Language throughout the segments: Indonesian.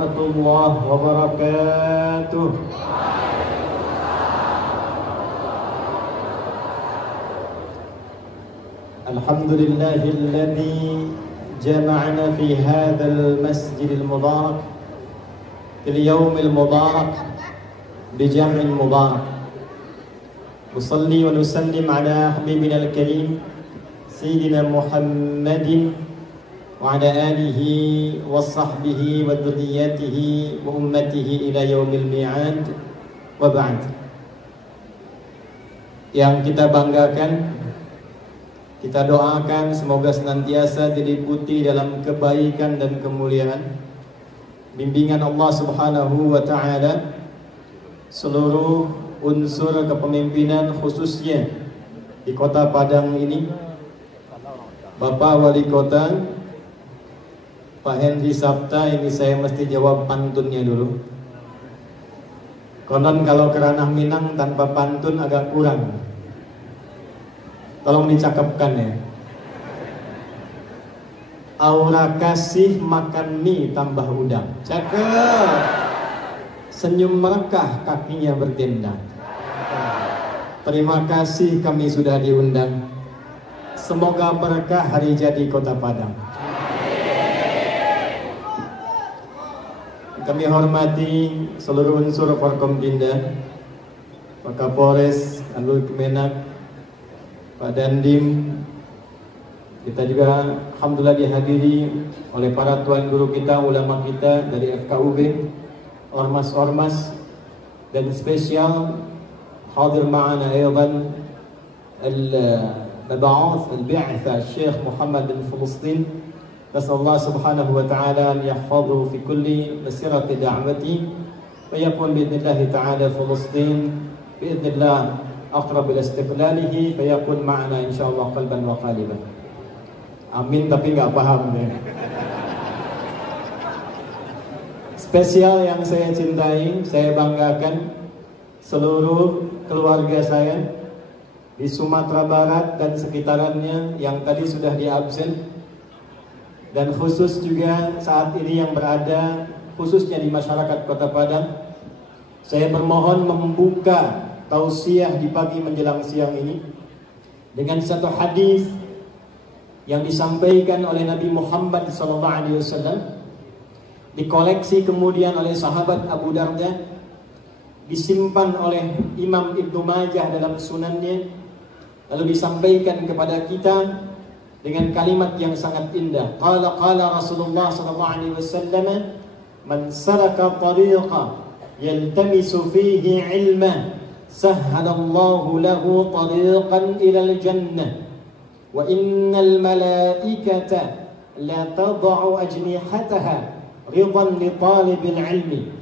warahmatullahi wabarakatuh. Alhamdulillahilladzi jama'ana fi hadzal masjidil mubarak fil yaumil mubarak bi jam'in mubarak. Nusalli wa nusallim ala habibina al-karim Sayyidina Muhammadin wa ala alihi wa sahbihi wa dhurriyyatihi wa ummatihi ila yaumil mi'ad wa ba'd. Yang kita banggakan, kita doakan semoga senantiasa diliputi dalam kebaikan dan kemuliaan bimbingan Allah Subhanahu wa taala seluruh unsur kepemimpinan khususnya di Kota Padang ini. Bapak Wali Kota Pak Henry Sabta, ini saya mesti jawab pantunnya dulu. Konon kalau keranah Minang tanpa pantun agak kurang. Tolong dicakapkan ya. Aura kasih makan mie tambah udang. Cakep. Senyum merekah kakinya berdendang. Terima kasih kami sudah diundang. Semoga berkah hari jadi Kota Padang. Kami hormati seluruh unsur Forkompinda, Pak Kapolres, Anggul Kemenak, Pak Dandim. Kita juga alhamdulillah dihadiri oleh para tuan guru kita, ulama kita dari FKUB, ormas-ormas, dan spesial hadir ma'ana aydan al-mab'uth al-bi'tha Syekh Muhammad bin Filistin. Nasallahu subhanahu wa ta'ala an yahfadhu fi kulli masirati da'wati wa yakun bi'idhnillahi ta'ala Filistin bi'idhnillah aqrab ila istiqlalihi fa yakun ma'ana insyaallah qalban wa qaliban. Amin, tapi nggak paham deh. Spesial yang saya cintai, saya banggakan seluruh keluarga saya di Sumatera Barat dan sekitarannya yang tadi sudah diabsen, dan khusus juga saat ini yang berada khususnya di masyarakat Kota Padang. Saya bermohon membuka tausiah di pagi menjelang siang ini dengan satu hadis yang disampaikan oleh Nabi Muhammad SAW, dikoleksi kemudian oleh sahabat Abu Darda, disimpan oleh Imam Ibnu Majah dalam sunannya, lalu disampaikan kepada kita dengan kalimat yang sangat indah. Qala Rasulullah SAW, man salaka tariqa yaltamisu fihi ilma sahhalallahu lahu tariqan ilal jannah wa innal malaikata la tad'u ajnihataha ridan li talibil ilmi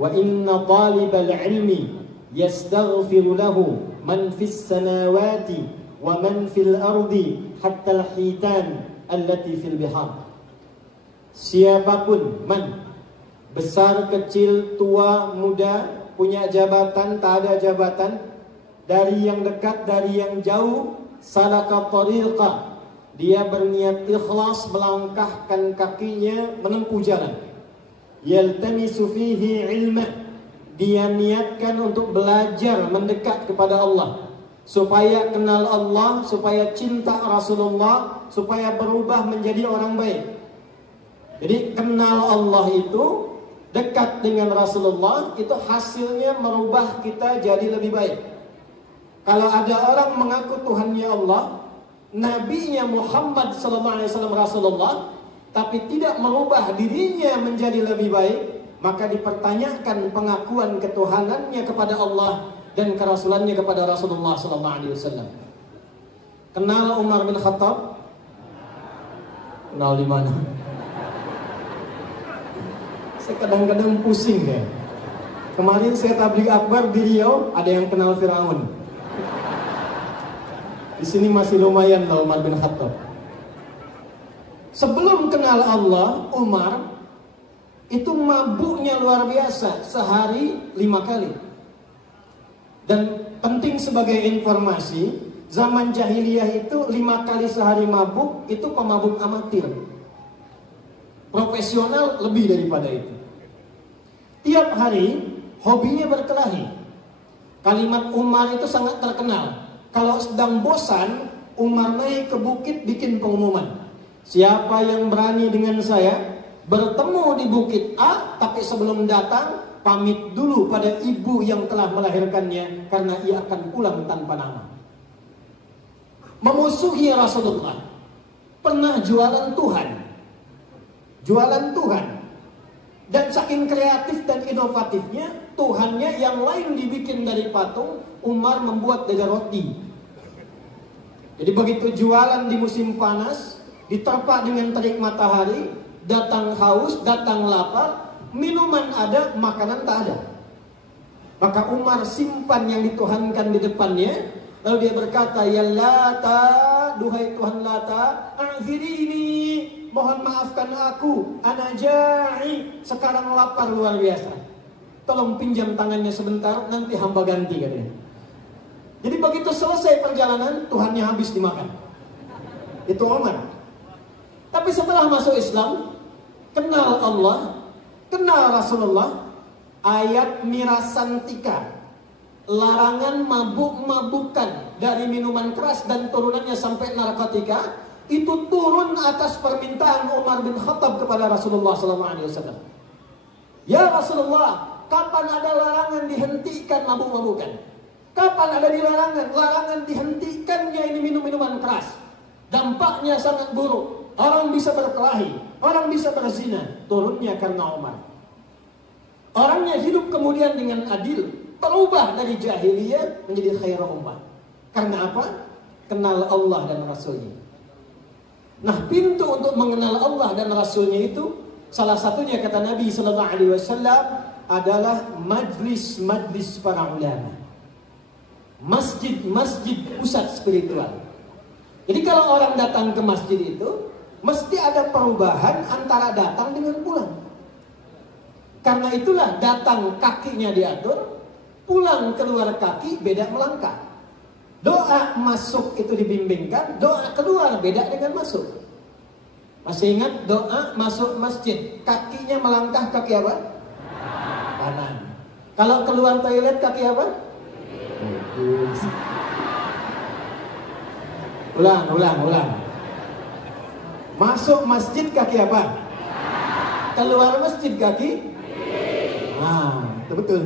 wa inna talibal ilmi yastaghfiru lahu man fis samawati wa man fil ardi hatta al-hitan allati fil bihar. Siapapun, man, besar kecil tua muda, punya jabatan tak ada jabatan, dari yang dekat dari yang jauh, salaka tariqa, dia berniat ikhlas melangkahkan kakinya menempuh jalan, yaltamisu fihi ilma, dia niatkan untuk belajar mendekat kepada Allah, supaya kenal Allah, supaya cinta Rasulullah, supaya berubah menjadi orang baik. Jadi kenal Allah itu, dekat dengan Rasulullah, itu hasilnya merubah kita jadi lebih baik. Kalau ada orang mengaku Tuhannya Allah, Nabinya Muhammad SAW Rasulullah, tapi tidak merubah dirinya menjadi lebih baik, maka dipertanyakan pengakuan ketuhanannya kepada Allah dan kerasulannya kepada Rasulullah SAW. Kenal Umar bin Khattab? Kenal di mana? Saya kadang-kadang pusing deh. Kemarin saya tabligh akbar di Riau, ada yang kenal Firaun. Di sini masih lumayan lah Umar bin Khattab. Sebelum kenal Allah, Umar itu mabuknya luar biasa, sehari 5 kali. Dan penting sebagai informasi, zaman jahiliyah itu 5 kali sehari mabuk, itu pemabuk amatir. Profesional lebih daripada itu. tiap hari hobinya berkelahi. Kalimat Umar itu sangat terkenal. Kalau sedang bosan, Umar naik ke bukit bikin pengumuman. Siapa yang berani dengan saya bertemu di bukit A, tapi sebelum datang pamit dulu pada ibu yang telah melahirkannya, karena ia akan pulang tanpa nama. Memusuhi Rasulullah. Pernah jualan Tuhan. Jualan Tuhan. Dan saking kreatif dan inovatifnya, Tuhannya yang lain dibikin dari patung, Umar membuat dari roti. Jadi begitu jualan di musim panas, diterpa dengan terik matahari, datang haus, datang lapar, minuman ada, makanan tak ada. Maka Umar simpan yang dituhankan di depannya, lalu dia berkata, "Ya Lata, duhai Tuhan Lata, a'zirini, mohon maafkan aku, ana ja'i, sekarang lapar luar biasa. Tolong pinjam tangannya sebentar, nanti hamba ganti," katanya. Jadi begitu selesai perjalanan, Tuhannya habis dimakan. Itu Umar. Tapi setelah masuk Islam, kenal Allah, kenal Rasulullah, ayat mirasantika, larangan mabuk-mabukan dari minuman keras dan turunannya sampai narkotika, itu turun atas permintaan Umar bin Khattab kepada Rasulullah SAW. Ya Rasulullah, kapan ada larangan dihentikan mabuk-mabukan? Kapan ada larangan dihentikannya ini minum-minuman keras? Dampaknya sangat buruk. Orang bisa berkelahi, orang bisa berzina. Turunnya karena Umar. Orangnya hidup kemudian dengan adil, berubah dari jahiliyah menjadi khairul ummah. Karena apa? Kenal Allah dan Rasulnya. Nah, pintu untuk mengenal Allah dan Rasulnya itu salah satunya kata Nabi SAW adalah majlis-majlis para ulama. Masjid-masjid pusat spiritual. Jadi kalau orang datang ke masjid itu mesti ada perubahan antara datang dengan pulang. Karena itulah datang kakinya diatur, pulang keluar kaki beda melangkah. Doa masuk itu dibimbingkan, doa keluar beda dengan masuk. Masih ingat doa masuk masjid, kakinya melangkah kaki apa? Kanan. Kalau keluar toilet kaki apa? Ulang. Masuk masjid kaki apa? Keluar masjid kaki? Itu betul.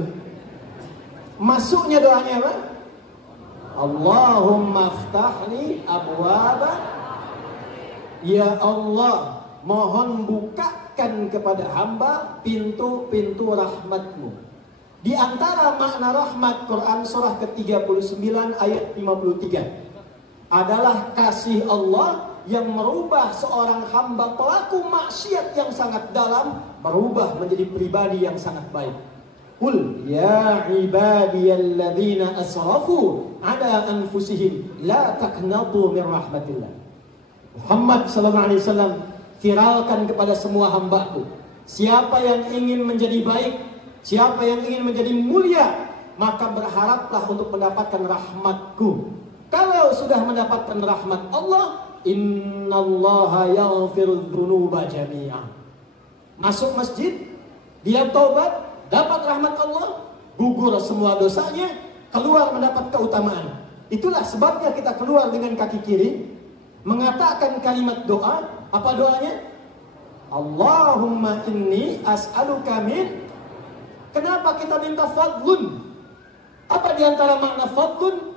Masuknya doanya apa? Allahumma ftahli abwaba. Ya Allah, mohon bukakan kepada hamba pintu-pintu rahmatmu. Di antara makna rahmat Quran surah ke-39 ayat 53 adalah kasih Allah yang merubah seorang hamba pelaku maksiat yang sangat dalam berubah menjadi pribadi yang sangat baik. Qul ya ibadiyalladzina asrafu ala anfusihim la taqnatu min rahmatillah. Muhammad sallallahu alaihi wasallam viralkan kepada semua hambaku, siapa yang ingin menjadi baik, siapa yang ingin menjadi mulia, maka berharaplah untuk mendapatkan rahmatku. Kalau sudah mendapatkan rahmat Allah, innallaha yaghfirudz dzunuba jami'a. Masuk masjid, dia taubat, dapat rahmat Allah, gugur semua dosanya, keluar mendapat keutamaan. Itulah sebabnya kita keluar dengan kaki kiri, mengatakan kalimat doa. Apa doanya? Allahumma inni as'aluka min. Kenapa kita minta fadlun? Apa diantara makna fadlun?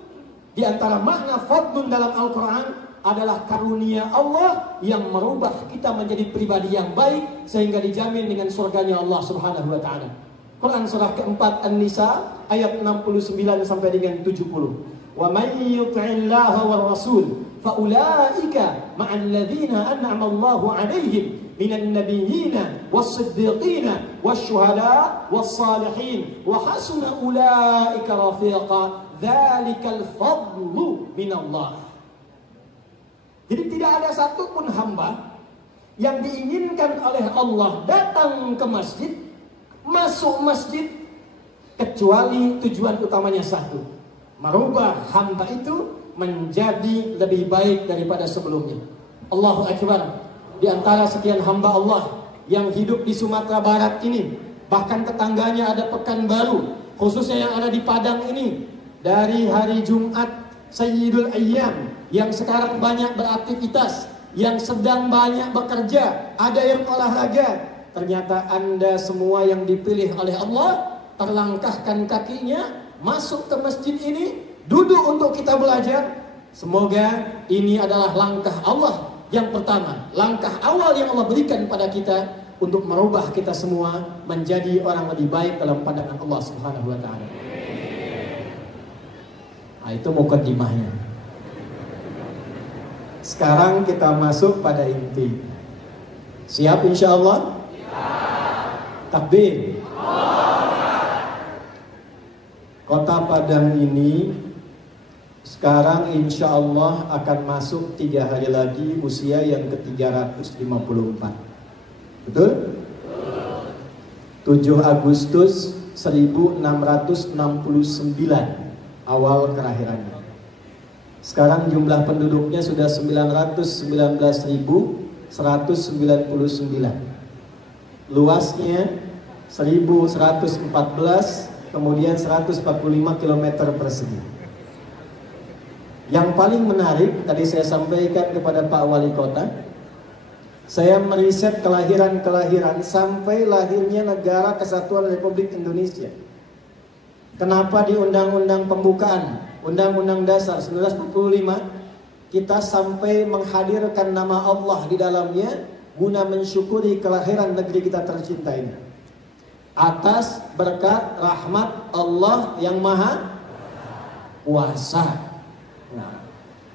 Di antara makna fadlun dalam Al-Quran adalah karunia Allah yang merubah kita menjadi pribadi yang baik sehingga dijamin dengan surganya Allah Subhanahu wa taala. Quran surah keempat An-Nisa ayat 69 sampai dengan 70. Wa may yuti'illaha war rasul fa ulaika ma'al ladzina an'ama Allahu 'alaihim minan nabiyyina was-siddiqina wasyuhada was-salihin wa hasuna ulaika rafiqa. Dzalikal fadlu minallah. Jadi tidak ada satupun hamba yang diinginkan oleh Allah datang ke masjid, masuk masjid, kecuali tujuan utamanya satu, merubah hamba itu menjadi lebih baik daripada sebelumnya. Allahu Akbar. Di antara sekian hamba Allah yang hidup di Sumatera Barat ini, bahkan tetangganya ada pekan baru, khususnya yang ada di Padang ini. Dari hari Jumat Sayyidul Ayyam, yang sekarang banyak beraktivitas, yang sedang banyak bekerja, ada yang olahraga. Ternyata Anda semua yang dipilih oleh Allah terlangkahkan kakinya masuk ke masjid ini, duduk untuk kita belajar. Semoga ini adalah langkah Allah yang pertama, langkah awal yang Allah berikan pada kita untuk merubah kita semua menjadi orang lebih baik dalam pandangan Allah Subhanahu wa taala. Nah, itu mukaddimahnya. Sekarang kita masuk pada inti. Siap insyaallah? Takbir. Kota Padang ini sekarang insya Allah akan masuk 3 hari lagi usia yang ke-354. Betul? 7 Agustus 1669 awal kelahirannya. Sekarang jumlah penduduknya sudah 919.199. Luasnya 1114, kemudian 145 km persegi. Yang paling menarik, tadi saya sampaikan kepada Pak Wali Kota, saya meriset kelahiran-kelahiran sampai lahirnya Negara Kesatuan Republik Indonesia. Kenapa di Undang-Undang Pembukaan, Undang-Undang Dasar 1945, kita sampai menghadirkan nama Allah di dalamnya, guna mensyukuri kelahiran negeri kita tercinta ini. Atas berkat rahmat Allah yang Maha Kuasa. Nah,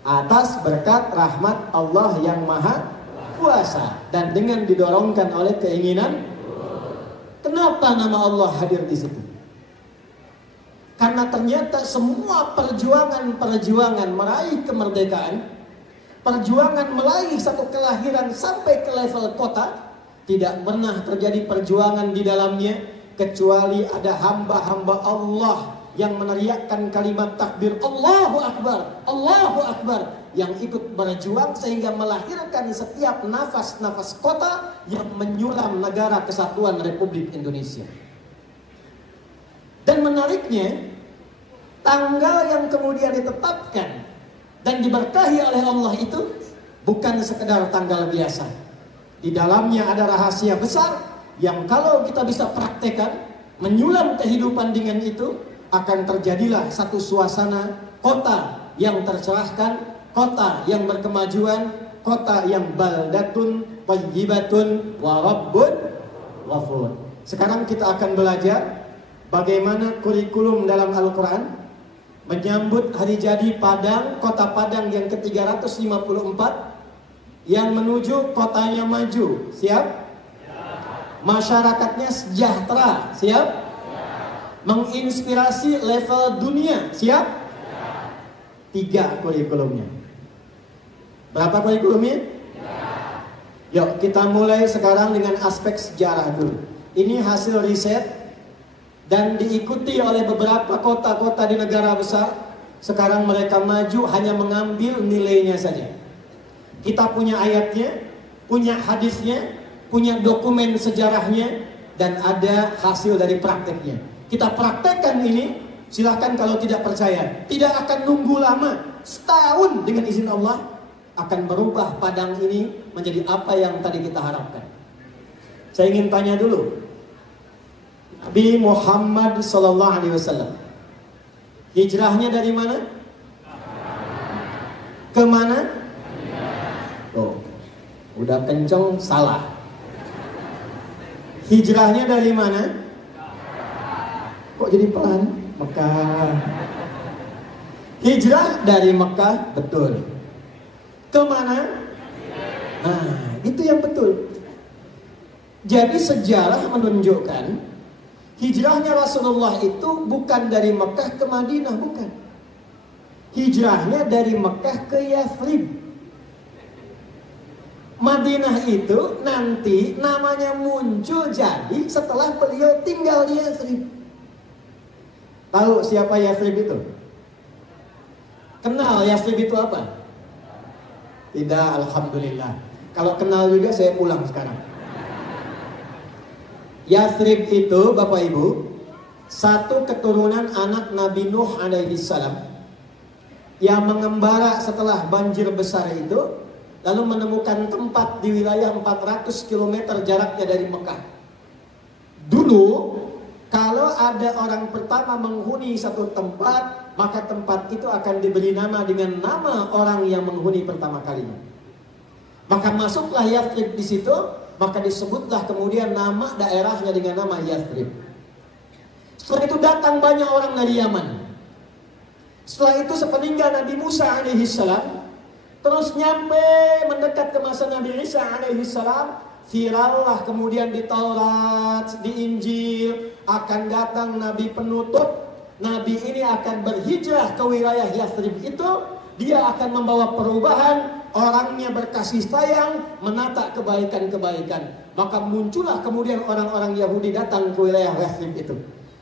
atas berkat rahmat Allah yang Maha Kuasa dan dengan didorongkan oleh keinginan. Kenapa nama Allah hadir di situ? Karena ternyata semua perjuangan meraih kemerdekaan, perjuangan meraih satu kelahiran sampai ke level kota, tidak pernah terjadi perjuangan di dalamnya kecuali ada hamba-hamba Allah yang meneriakkan kalimat takbir Allahu Akbar, Allahu Akbar, yang ikut berjuang sehingga melahirkan setiap nafas-nafas kota yang menyulam Negara Kesatuan Republik Indonesia. Dan menariknya, tanggal yang kemudian ditetapkan dan diberkahi oleh Allah itu bukan sekedar tanggal biasa. Di dalamnya ada rahasia besar yang kalau kita bisa praktekkan, menyulam kehidupan dengan itu, akan terjadilah satu suasana kota yang tercerahkan, kota yang berkemajuan, kota yang baldatun thayyibatun wa rabbun ghafur. Sekarang kita akan belajar bagaimana kurikulum dalam Al-Quran menyambut hari jadi Padang, kota Padang yang ke-354 yang menuju kotanya maju. Siap? Masyarakatnya sejahtera. Siap? Menginspirasi level dunia. Siap? 3 kurikulumnya. Berapa kurikulumnya? Yuk kita mulai sekarang dengan aspek sejarah dulu. Ini hasil riset dan diikuti oleh beberapa kota-kota di negara besar. Sekarang mereka maju hanya mengambil nilainya saja. Kita punya ayatnya, punya hadisnya, punya dokumen sejarahnya, dan ada hasil dari prakteknya. Kita praktekkan ini, silahkan kalau tidak percaya. Tidak akan nunggu lama, setahun dengan izin Allah akan berubah Padang ini menjadi apa yang tadi kita harapkan. Saya ingin tanya dulu, Nabi Muhammad SAW hijrahnya dari mana? Kemana? Oh, udah kenceng salah. Hijrahnya dari mana? Kok jadi pelan? Mekah. Hijrah dari Mekah, betul. Kemana? Nah, itu yang betul. Jadi sejarah menunjukkan hijrahnya Rasulullah itu bukan dari Mekah ke Madinah, bukan. Hijrahnya dari Mekah ke Yathrib. Madinah itu nanti namanya muncul jadi setelah beliau tinggal di Yathrib. Tahu siapa Yathrib itu? Kenal Yathrib itu apa? Tidak, alhamdulillah. Kalau kenal juga saya ulang sekarang. Yathrib itu Bapak Ibu satu keturunan anak Nabi Nuh alaihi salam yang mengembara setelah banjir besar itu, lalu menemukan tempat di wilayah 400 km jaraknya dari Mekah. Dulu kalau ada orang pertama menghuni satu tempat, maka tempat itu akan diberi nama dengan nama orang yang menghuni pertama kalinya. Maka masuklah Yathrib di situ, maka disebutlah kemudian nama daerahnya dengan nama Yathrib. Setelah itu datang banyak orang dari Yaman. Setelah itu sepeninggal Nabi Musa alaihi salam, terus nyampe mendekat ke masa Nabi Isa alaihi salam, virallah kemudian di Taurat, di Injil akan datang Nabi penutup. Nabi ini akan berhijrah ke wilayah Yathrib itu, dia akan membawa perubahan, orangnya berkasih sayang, menata kebaikan-kebaikan. Maka muncullah kemudian orang-orang Yahudi datang ke wilayah Yathrib itu.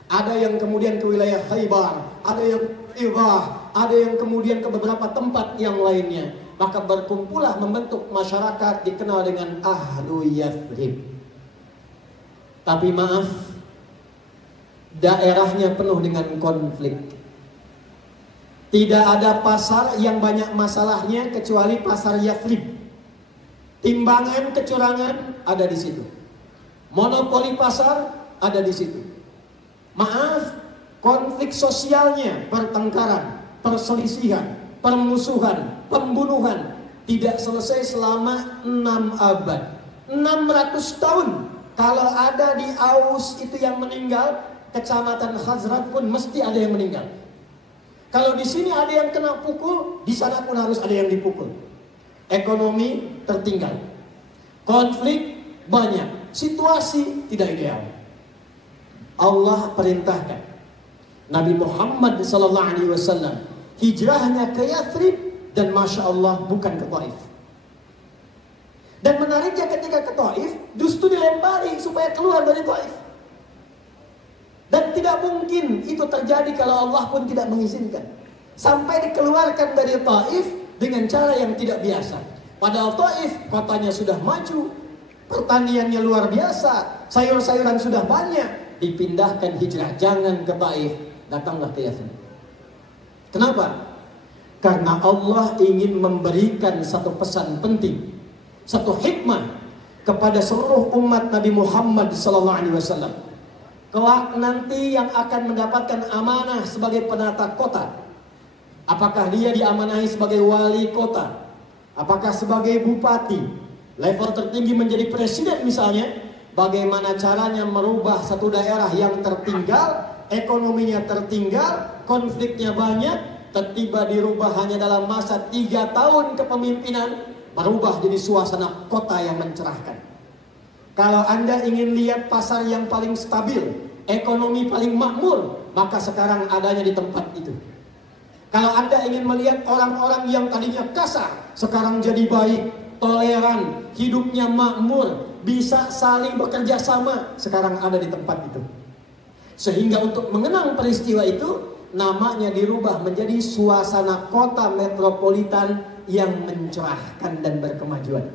Ada yang kemudian ke wilayah Khaybar, ada yang Irah, ada yang kemudian ke beberapa tempat yang lainnya. Maka berkumpullah membentuk masyarakat dikenal dengan Ahlu Yathrib. Tapi maaf, daerahnya penuh dengan konflik. Tidak ada pasar yang banyak masalahnya kecuali pasar Yathrib. Timbangan kecurangan ada di situ. Monopoli pasar ada di situ. Maaf, konflik sosialnya, pertengkaran, perselisihan, permusuhan, pembunuhan tidak selesai selama 6 abad. 600 tahun. Kalau ada di Aus itu yang meninggal, kecamatan Khazraj pun mesti ada yang meninggal. Kalau di sini ada yang kena pukul, di sana pun harus ada yang dipukul. Ekonomi tertinggal. Konflik banyak. Situasi tidak ideal. Allah perintahkan Nabi Muhammad SAW hijrahnya ke Yathrib, dan Masya Allah bukan ke Taif. Dan menariknya ketika ke Taif, justru dilempari supaya keluar dari Taif. Dan tidak mungkin itu terjadi kalau Allah pun tidak mengizinkan. Sampai dikeluarkan dari Taif dengan cara yang tidak biasa. Padahal Taif kotanya sudah maju, pertaniannya luar biasa, sayur-sayuran sudah banyak. Dipindahkan hijrah, jangan ke Taif, datanglah ke Yathrib. Kenapa? Karena Allah ingin memberikan satu pesan penting, satu hikmah kepada seluruh umat Nabi Muhammad SAW. Kelak nanti yang akan mendapatkan amanah sebagai penata kota, apakah dia diamanahi sebagai wali kota, apakah sebagai bupati, level tertinggi menjadi presiden misalnya, bagaimana caranya merubah satu daerah yang tertinggal, ekonominya tertinggal, konfliknya banyak, tiba-tiba dirubah hanya dalam masa 3 tahun kepemimpinan, merubah jadi suasana kota yang mencerahkan. Kalau Anda ingin lihat pasar yang paling stabil, ekonomi paling makmur, maka sekarang adanya di tempat itu. Kalau Anda ingin melihat orang-orang yang tadinya kasar, sekarang jadi baik, toleran, hidupnya makmur, bisa saling bekerja sama, sekarang ada di tempat itu. Sehingga untuk mengenang peristiwa itu, namanya dirubah menjadi suasana kota metropolitan yang mencerahkan dan berkemajuan.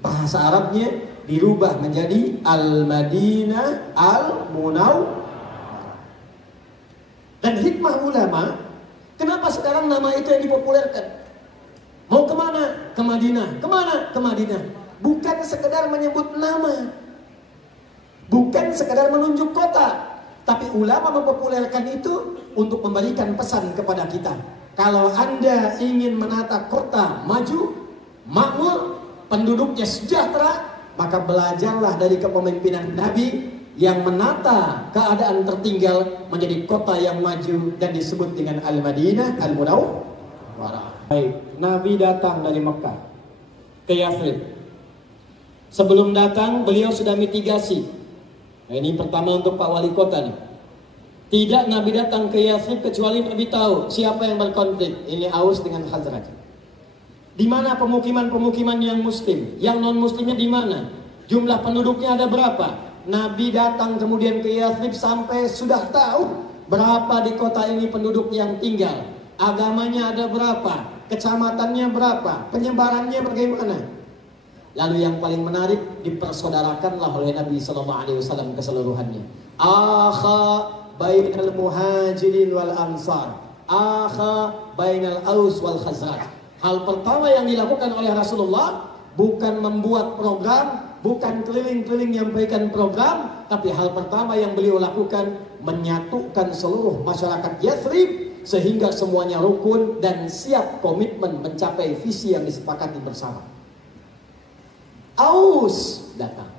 Bahasa Arabnya dirubah menjadi Al-Madinah Al-Munawwarah. Dan hikmah ulama, kenapa sekarang nama itu yang dipopulerkan? Mau kemana? Ke Madinah. Kemana? Ke Madinah. Bukan sekedar menyebut nama, bukan sekedar menunjuk kota, tapi ulama mempopulerkan itu untuk memberikan pesan kepada kita. Kalau Anda ingin menata kota maju, makmur, penduduknya sejahtera, maka belajarlah dari kepemimpinan Nabi yang menata keadaan tertinggal menjadi kota yang maju dan disebut dengan Al-Madinah Al-Munawwarah. Baik, Nabi datang dari Mekah ke Yathrib. Sebelum datang beliau sudah mitigasi. Nah, ini pertama untuk Pak Wali Kota nih. Tidak Nabi datang ke Yathrib kecuali Nabi tahu siapa yang berkonflik. Ini Aus dengan Khazraj. Di mana pemukiman-pemukiman yang muslim, yang non muslimnya di mana? Jumlah penduduknya ada berapa? Nabi datang kemudian ke Yathrib sampai sudah tahu berapa di kota ini penduduk yang tinggal. Agamanya ada berapa? Kecamatannya berapa? Penyebarannya bagaimana? Lalu yang paling menarik, dipersaudarakanlah oleh Nabi SAW keseluruhannya. Akha bainal muhajirin wal ansar, akha bainal aus wal khazraj. Hal pertama yang dilakukan oleh Rasulullah bukan membuat program, bukan keliling-keliling menyampaikan program, tapi hal pertama yang beliau lakukan menyatukan seluruh masyarakat Yathrib sehingga semuanya rukun dan siap komitmen mencapai visi yang disepakati bersama. Aus datang,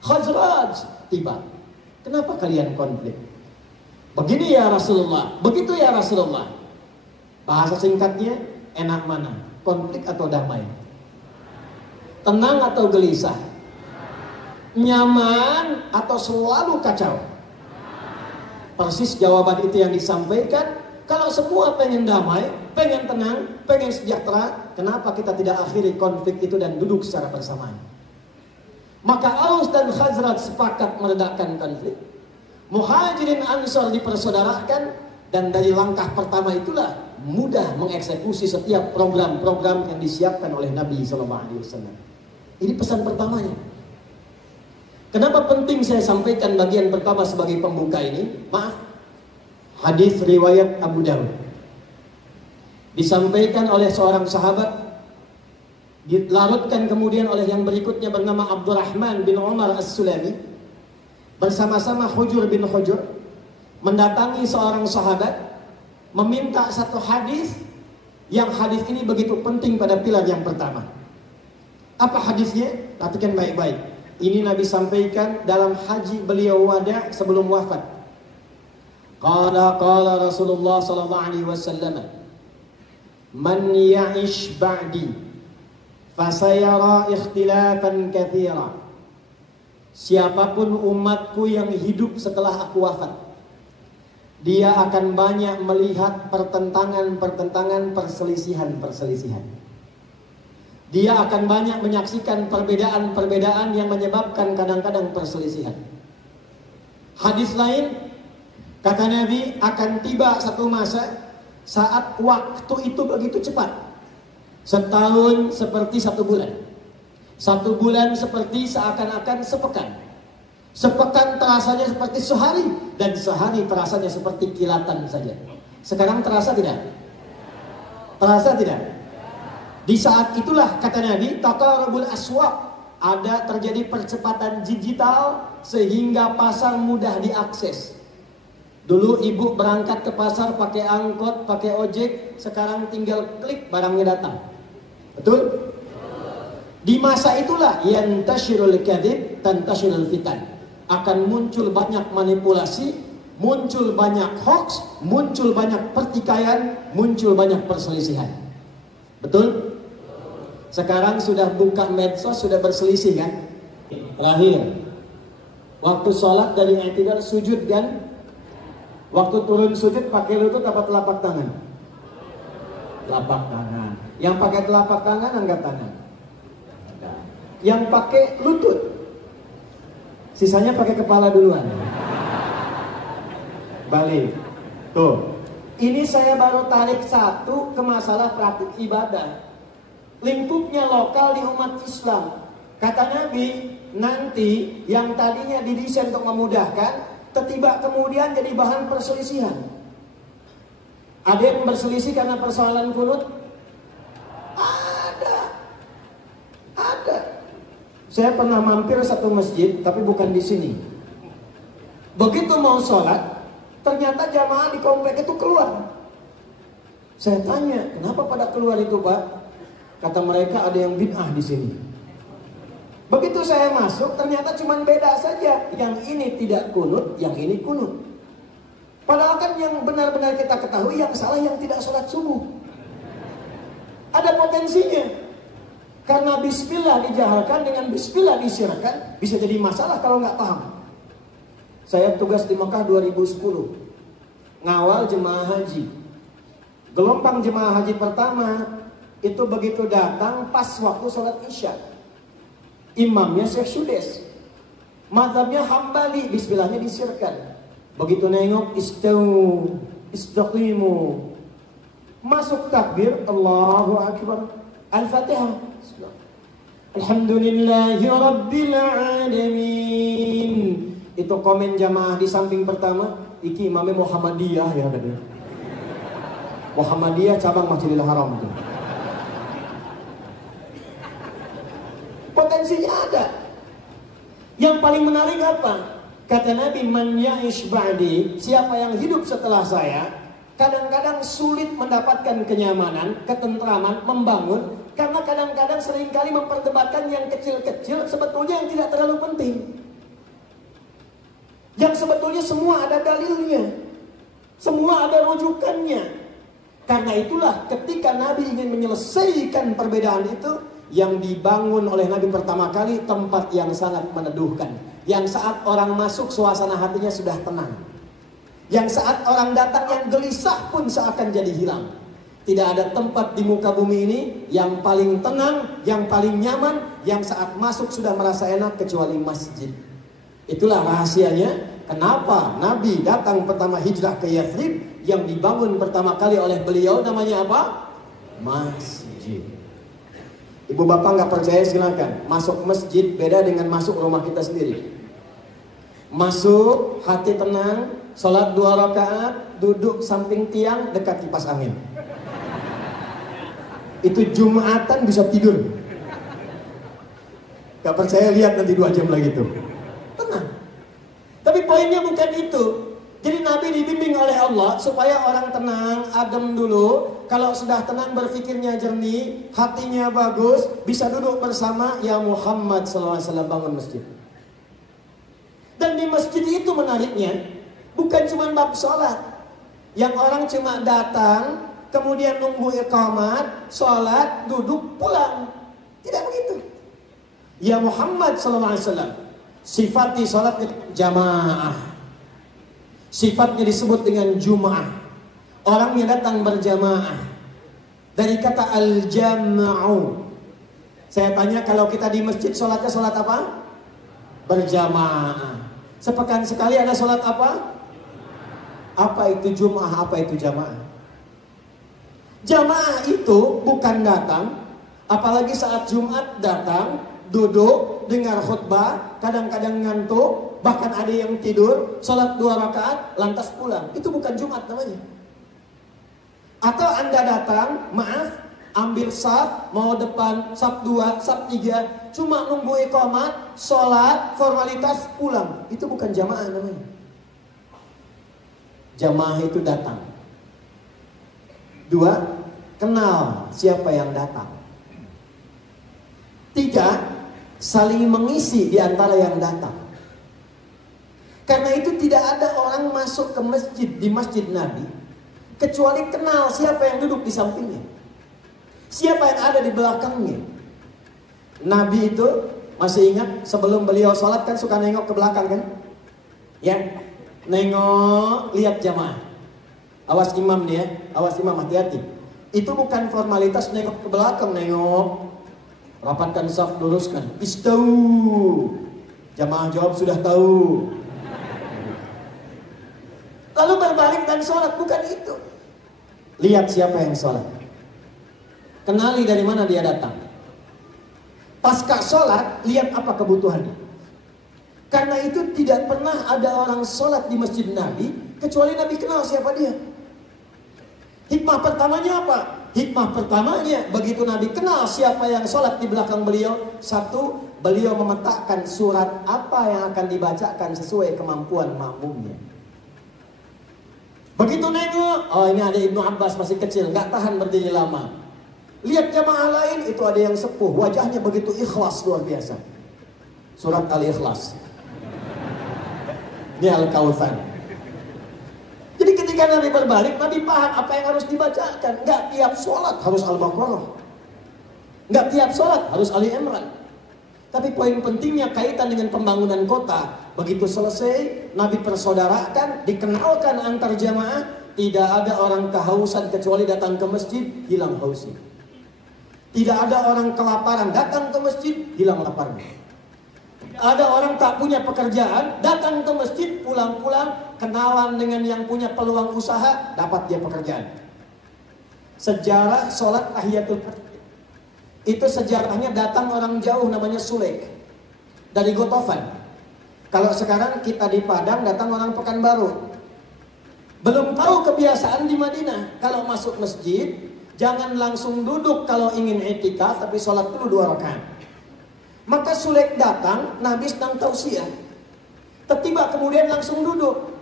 Khazraj tiba. Kenapa kalian konflik? Begini ya Rasulullah, begitu ya Rasulullah. Bahasa singkatnya, enak mana? Konflik atau damai? Tenang atau gelisah? Nyaman atau selalu kacau? Persis jawaban itu yang disampaikan. Kalau semua pengen damai, pengen tenang, pengen sejahtera, kenapa kita tidak akhiri konflik itu dan duduk secara bersamaan? Maka Aus dan Khazraj sepakat meredakan konflik. Muhajirin Ansar dipersaudarakan, dan dari langkah pertama itulah mudah mengeksekusi setiap program-program yang disiapkan oleh Nabi SAW. Ini pesan pertamanya. Kenapa penting saya sampaikan bagian pertama sebagai pembuka ini? Maaf. Hadis riwayat Abu Dawud disampaikan oleh seorang sahabat, dilarutkan kemudian oleh yang berikutnya bernama Abdurrahman bin Umar As-Sulami, bersama-sama Hujur bin Hujur mendatangi seorang sahabat, meminta satu hadis, yang hadis ini begitu penting pada pilar yang pertama. Apa hadisnya? Perhatikan baik-baik. Ini Nabi sampaikan dalam haji beliau wada sebelum wafat. Qala Rasulullah sallallahu alaihi wasallam, man ya'ish ba'di fasayara ikhtilafan katsira. Siapapun umatku yang hidup setelah aku wafat, dia akan banyak melihat pertentangan-pertentangan, perselisihan-perselisihan. Dia akan banyak menyaksikan perbedaan-perbedaan yang menyebabkan kadang-kadang perselisihan. Hadis lain, kata Nabi, akan tiba satu masa saat waktu itu begitu cepat. Setahun seperti 1 bulan. 1 bulan seperti seakan-akan sepekan. Sepekan terasanya seperti sehari, dan sehari terasanya seperti kilatan saja. Sekarang terasa tidak? Terasa tidak? Di saat itulah kata Nabi, taqarrubul aswaq, ada terjadi percepatan digital sehingga pasar mudah diakses. Dulu ibu berangkat ke pasar pakai angkot, pakai ojek, sekarang tinggal klik barangnya datang. Betul? Di masa itulah yantashirul kadhib tantashirul fitan. Akan muncul banyak manipulasi, muncul banyak hoax, muncul banyak pertikaian, muncul banyak perselisihan. Betul? Sekarang sudah buka medsos, sudah berselisih kan? Terakhir, waktu sholat dari i'tidal sujud kan? Waktu turun sujud pakai lutut apa telapak tangan? Telapak tangan. Yang pakai telapak tangan angkat tangan. Yang pakai lutut, sisanya pakai kepala duluan. Balik. Tuh. Ini saya baru tarik satu ke masalah praktik ibadah. Lingkupnya lokal di umat Islam. Kata Nabi, nanti yang tadinya didesain untuk memudahkan, tiba kemudian jadi bahan perselisihan. Ada yang berselisih karena persoalan kunut? Ada. Saya pernah mampir satu masjid, tapi bukan di sini. Begitu mau sholat, ternyata jamaah di komplek itu keluar. Saya tanya, kenapa pada keluar itu, Pak? Kata mereka ada yang bid'ah di sini. Begitu saya masuk, ternyata cuma beda saja. Yang ini tidak kunut, yang ini kunut. Padahal kan yang benar-benar kita ketahui, yang salah yang tidak sholat subuh. Ada potensinya. Karena bismillah dijaharkan dengan bismillah disirkan, bisa jadi masalah kalau nggak paham. Saya tugas di Mekah 2010, ngawal jemaah haji. Gelombang jemaah haji pertama itu begitu datang pas waktu sholat isya. Imamnya Syekh Sudes, mazhabnya Hambali, bismillahnya disirkan. Begitu nengok, istaqimu, masuk takbir, Allahu Akbar, Al-Fatihah. Alhamdulillahi Rabbil Alamin. Itu komen jamaah di samping pertama. Iki imamnya Muhammadiyah ya tadi. Muhammadiyah cabang Masjidil Haram itu. Potensinya ada. Yang paling menarik apa? Kata Nabi, man ya'ish ba'di, siapa yang hidup setelah saya, kadang-kadang sulit mendapatkan kenyamanan, ketentraman, membangun, karena kadang-kadang seringkali memperdebatkan yang kecil-kecil sebetulnya yang tidak terlalu penting. Yang sebetulnya semua ada dalilnya, semua ada rujukannya. Karena itulah ketika Nabi ingin menyelesaikan perbedaan itu, yang dibangun oleh Nabi pertama kali tempat yang sangat meneduhkan. Yang saat orang masuk suasana hatinya sudah tenang. Yang saat orang datang yang gelisah pun seakan jadi hilang. Tidak ada tempat di muka bumi ini yang paling tenang, yang paling nyaman, yang saat masuk sudah merasa enak kecuali masjid. Itulah rahasianya kenapa Nabi datang pertama hijrah ke Yathrib, yang dibangun pertama kali oleh beliau namanya apa? Masjid. Ibu bapak nggak percaya silakan. Masuk masjid beda dengan masuk rumah kita sendiri. Masuk hati tenang, sholat 2 rakaat, duduk samping tiang dekat kipas angin. Itu Jumatan bisa tidur. Gak percaya lihat nanti 2 jam lagi tuh. Tenang. Tapi poinnya bukan itu. Jadi Nabi dibimbing oleh Allah supaya orang tenang, adem dulu. Kalau sudah tenang, berpikirnya jernih, hatinya bagus, bisa duduk bersama. Ya Muhammad SAW bangun masjid. Dan di masjid itu menariknya, bukan cuma bab sholat. Yang orang cuma datang, kemudian nunggu iqamat, sholat, duduk, pulang. Tidak begitu. Ya Muhammad SAW sifati sholatnya jamaah. Sifatnya disebut dengan Jum'ah. Orangnya datang berjamaah. Dari kata al-jam'u. Saya tanya, kalau kita di masjid sholatnya sholat apa? Berjamaah. Sepekan sekali ada sholat apa? Apa itu Jum'ah? Apa itu jamaah? Jamaah itu bukan datang, apalagi saat Jumat datang, duduk, dengar khutbah, kadang-kadang ngantuk, bahkan ada yang tidur, sholat 2 rakaat, lantas pulang. Itu bukan Jumat namanya. Atau Anda datang, maaf, ambil saf, mau depan, saf 2, saf 3, cuma nunggu iqamat, sholat, formalitas, pulang. Itu bukan jamaah namanya. Jamaah itu datang. 2, kenal siapa yang datang. 3, saling mengisi di antara yang datang. Karena itu tidak ada orang masuk ke masjid di masjid Nabi kecuali kenal siapa yang duduk di sampingnya, siapa yang ada di belakangnya. Nabi itu masih ingat sebelum beliau sholat kan suka nengok ke belakang kan? Ya, nengok, lihat jamaah. Awas imam nih ya, awas imam, hati-hati. Itu bukan formalitas nengok ke belakang, nengok. Rapatkan saf, luruskan. Istau. Jamaah jawab sudah tahu. Lalu berbalik dan sholat, bukan itu. Lihat siapa yang sholat. Kenali dari mana dia datang. Pasca sholat, lihat apa kebutuhannya. Karena itu tidak pernah ada orang sholat di masjid Nabi kecuali Nabi kenal siapa dia. Hikmah pertamanya apa? Hikmah pertamanya, begitu Nabi kenal siapa yang sholat di belakang beliau, 1, beliau memetakkan surat apa yang akan dibacakan sesuai kemampuan makmumnya. Begitu nengok, oh ini ada Ibnu Abbas masih kecil, nggak tahan berdiri lama. Lihat jamaah lain, itu ada yang sepuh, wajahnya begitu ikhlas luar biasa. Surat Al-Ikhlas. Ini Al-Kautsar. Jadi ketika Nabi berbalik, Nabi paham apa yang harus dibacakan. Nggak tiap sholat harus Al-Baqarah, nggak tiap sholat harus Ali Imran. Tapi poin pentingnya kaitan dengan pembangunan kota. Begitu selesai, Nabi persaudarakan, dikenalkan antar jamaah. Tidak ada orang kehausan kecuali datang ke masjid, hilang hausnya. Tidak ada orang kelaparan, datang ke masjid, hilang laparnya. Ada orang tak punya pekerjaan, datang ke masjid, pulang-pulang, kenalan dengan yang punya peluang usaha, dapat dia pekerjaan. Sejarah sholat tahiyatul masjid. Itu sejarahnya datang orang jauh namanya Sulaik dari Gotofan. Kalau sekarang kita di Padang datang orang Pekanbaru. Belum tahu kebiasaan di Madinah. Kalau masuk masjid jangan langsung duduk kalau ingin i'tikaf, tapi sholat dulu 2 rakaat. Maka Sulaik datang, Nabi sedang tausiah. Tiba kemudian langsung duduk.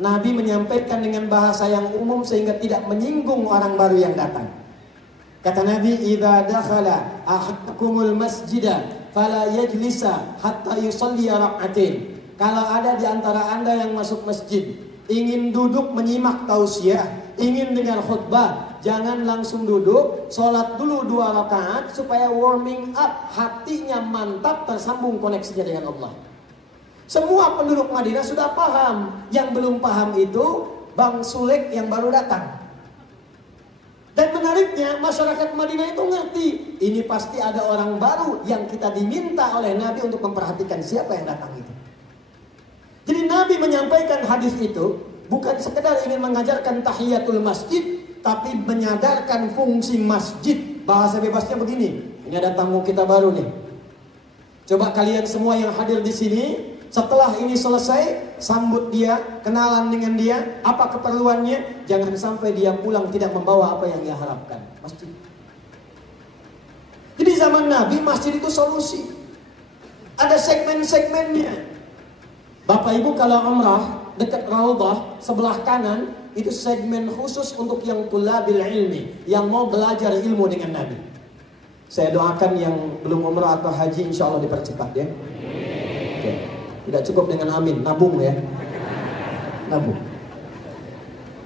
Nabi menyampaikan dengan bahasa yang umum sehingga tidak menyinggung orang baru yang datang. Kata Nabi, "Idza dakhala ahadukumul masjida fala yajlisa hatta yusalli rak'atain." Kalau ada di antara Anda yang masuk masjid, ingin duduk menyimak tausiah, ingin dengar khutbah, jangan langsung duduk, sholat dulu 2 rakaat supaya warming up, hatinya mantap, tersambung koneksinya dengan Allah. Semua penduduk Madinah sudah paham. Yang belum paham itu Bang Sulaik yang baru datang. Dan menariknya masyarakat Madinah itu ngerti, ini pasti ada orang baru yang kita diminta oleh Nabi untuk memperhatikan siapa yang datang itu. Jadi Nabi menyampaikan hadis itu bukan sekedar ingin mengajarkan tahiyatul masjid, tapi menyadarkan fungsi masjid. Bahasa bebasnya begini, ini ada tamu kita baru nih. Coba kalian semua yang hadir di sini, setelah ini selesai, sambut dia, kenalan dengan dia, apa keperluannya, jangan sampai dia pulang tidak membawa apa yang dia harapkan. Masjid. Jadi zaman Nabi, masjid itu solusi. Ada segmen-segmennya. Bapak Ibu kalau umrah, dekat Raudhah, sebelah kanan, itu segmen khusus untuk yang tulabil ilmi, yang mau belajar ilmu dengan Nabi. Saya doakan yang belum umrah atau haji, insya Allah dipercepat ya. Oke. Tidak cukup dengan amin, nabung ya. Nabung.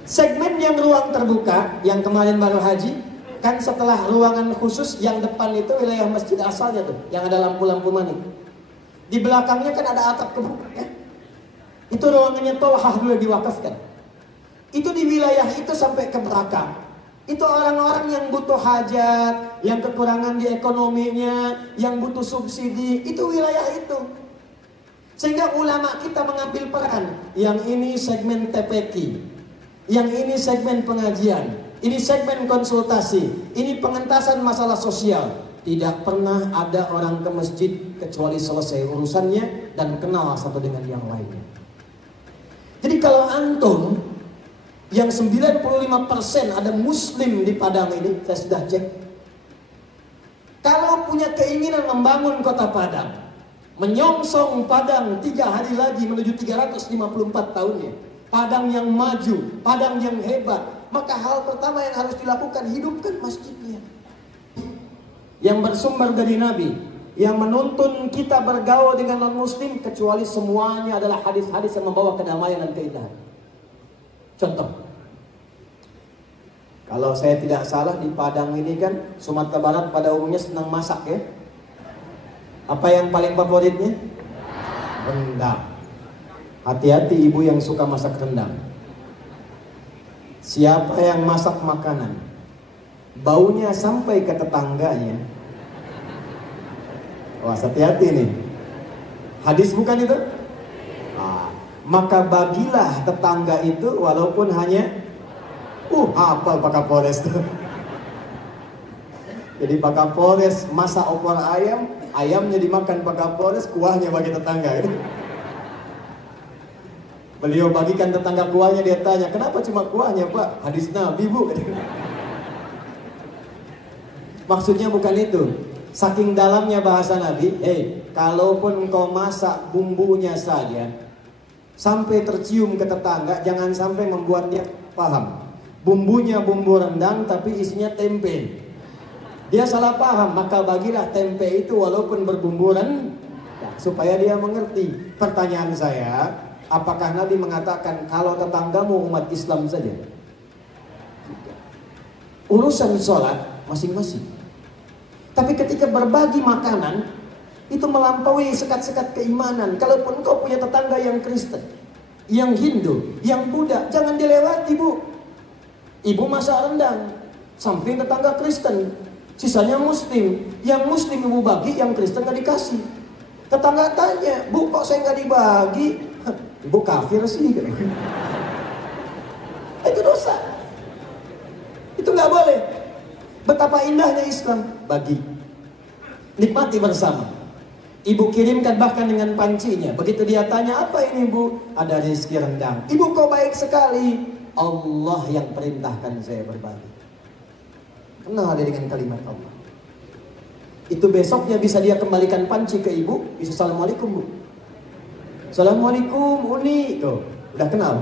Segmen yang ruang terbuka, yang kemarin baru haji, kan setelah ruangan khusus, yang depan itu wilayah masjid asalnya tuh, yang ada lampu-lampu manik. Di belakangnya kan ada atap kebuka ya. Itu ruangannya Tolhah dulu diwakafkan. Itu di wilayah itu sampai ke belakang. Itu orang-orang yang butuh hajat, yang kekurangan di ekonominya, yang butuh subsidi, itu wilayah itu. Sehingga ulama kita mengambil peran. Yang ini segmen TPQ, yang ini segmen pengajian, ini segmen konsultasi, ini pengentasan masalah sosial. Tidak pernah ada orang ke masjid kecuali selesai urusannya dan kenal satu dengan yang lainnya. Jadi kalau antum yang 95% ada muslim di Padang ini, saya sudah cek. Kalau punya keinginan membangun kota Padang, menyongsong Padang 3 hari lagi menuju 354 tahunnya, Padang yang maju, Padang yang hebat, maka hal pertama yang harus dilakukan, hidupkan masjidnya. Yang bersumber dari Nabi, yang menuntun kita bergaul dengan non-muslim, kecuali semuanya adalah hadis-hadis yang membawa kedamaian dan keindahan. Contoh, kalau saya tidak salah di Padang ini kan, Sumatera Barat pada umumnya senang masak ya. Apa yang paling favoritnya? Rendang. Hati-hati ibu yang suka masak rendang. Siapa yang masak makanan, baunya sampai ke tetangganya, wah hati-hati nih. Hadis bukan itu? Maka bagilah tetangga itu walaupun hanya hafal Pak Kapolres tuh. Jadi Pak Kapolres masak opor ayam, ayamnya dimakan Pak Kapolres, kuahnya bagi tetangga gitu. Beliau bagikan tetangga kuahnya, dia tanya, kenapa cuma kuahnya Pak? Hadis Nabi Bu. Maksudnya bukan itu. Saking dalamnya bahasa Nabi, kalaupun engkau masak bumbunya saja sampai tercium ke tetangga, jangan sampai membuat dia paham. Bumbunya bumbu rendang tapi isinya tempe. Dia salah paham, maka bagilah tempe itu walaupun berbumbu rendang, supaya dia mengerti. Pertanyaan saya, apakah Nabi mengatakan kalau tetanggamu umat Islam saja? Urusan sholat masing-masing. Tapi ketika berbagi makanan, itu melampaui sekat-sekat keimanan. Kalaupun kau punya tetangga yang Kristen, yang Hindu, yang Buddha, jangan dilewati Bu. Ibu masak rendang, samping tetangga Kristen, sisanya Muslim. Yang Muslim ibu bagi, yang Kristen gak dikasih. Tetangga tanya, Bu kok saya gak dibagi? Ibu kafir sih. Itu dosa. Itu gak boleh. Betapa indahnya Islam, bagi. Nikmati bersama. Ibu kirimkan bahkan dengan pancinya. Begitu dia tanya, apa ini ibu? Ada rezeki rendang. Ibu kok baik sekali. Allah yang perintahkan saya berbagi. Kenal dia dengan kalimat Allah. Itu besoknya bisa dia kembalikan panci ke ibu. Bisa assalamualaikum bu. Assalamualaikum Uni. Tuh, udah kenal.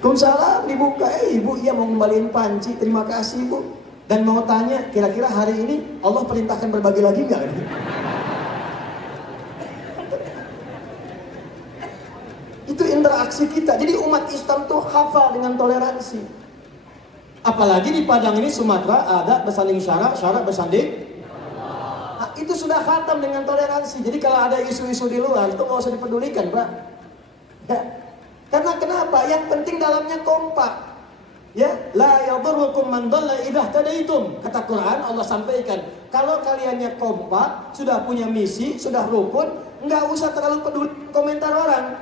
Waalaikumsalam, dibuka. Ibu iya mau kembaliin panci. Terima kasih bu. Dan mau tanya, kira-kira hari ini Allah perintahkan berbagi lagi nggak? Itu interaksi kita. Jadi umat Islam tuh hafal dengan toleransi. Apalagi di Padang ini, Sumatera, ada bersaling syarat bersanding. Nah, itu sudah khatam dengan toleransi. Jadi kalau ada isu-isu di luar, itu nggak usah dipedulikan, Pak. Ya. Karena kenapa? Yang penting dalamnya kompak. Ya, la yadurrukum man dhalla idza tadaitum. Kata Quran, Allah sampaikan, kalau kaliannya kompak, sudah punya misi, sudah rukun, nggak usah terlalu peduli komentar orang.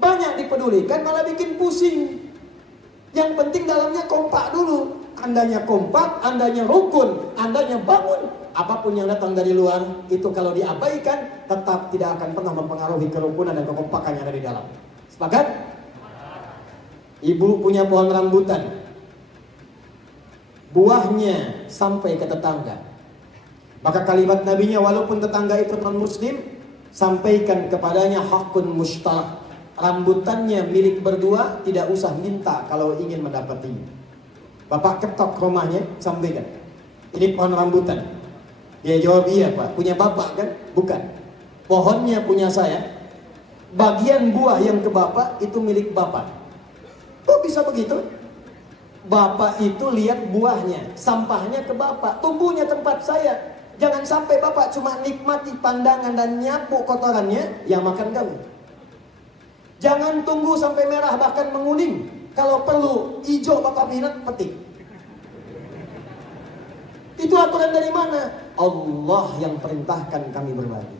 Banyak dipedulikan malah bikin pusing. Yang penting dalamnya kompak dulu. Andanya kompak, andanya rukun, andanya bangun. Apapun yang datang dari luar, itu kalau diabaikan, tetap tidak akan pernah mempengaruhi kerukunan dan kekompakan yang ada di dalam. Sepakat? Ibu punya pohon rambutan, buahnya sampai ke tetangga. Maka kalimat nabinya, walaupun tetangga itu non muslim, sampaikan kepadanya hakun mushtarak. Rambutannya milik berdua, tidak usah minta kalau ingin mendapatinya. Bapak ketok rumahnya, sampaikan, ini pohon rambutan. Dia jawab, iya pak. Punya bapak kan? Bukan. Pohonnya punya saya. Bagian buah yang ke bapak itu milik bapak. Kok bisa begitu? Bapak itu lihat buahnya, sampahnya ke bapak, tumbuhnya tempat saya. Jangan sampai bapak cuma nikmati pandangan dan nyapu kotorannya, yang makan kamu. Jangan tunggu sampai merah bahkan menguning. Kalau perlu hijau bapak minat, petik. Itu aturan dari mana? Allah yang perintahkan kami berbagi.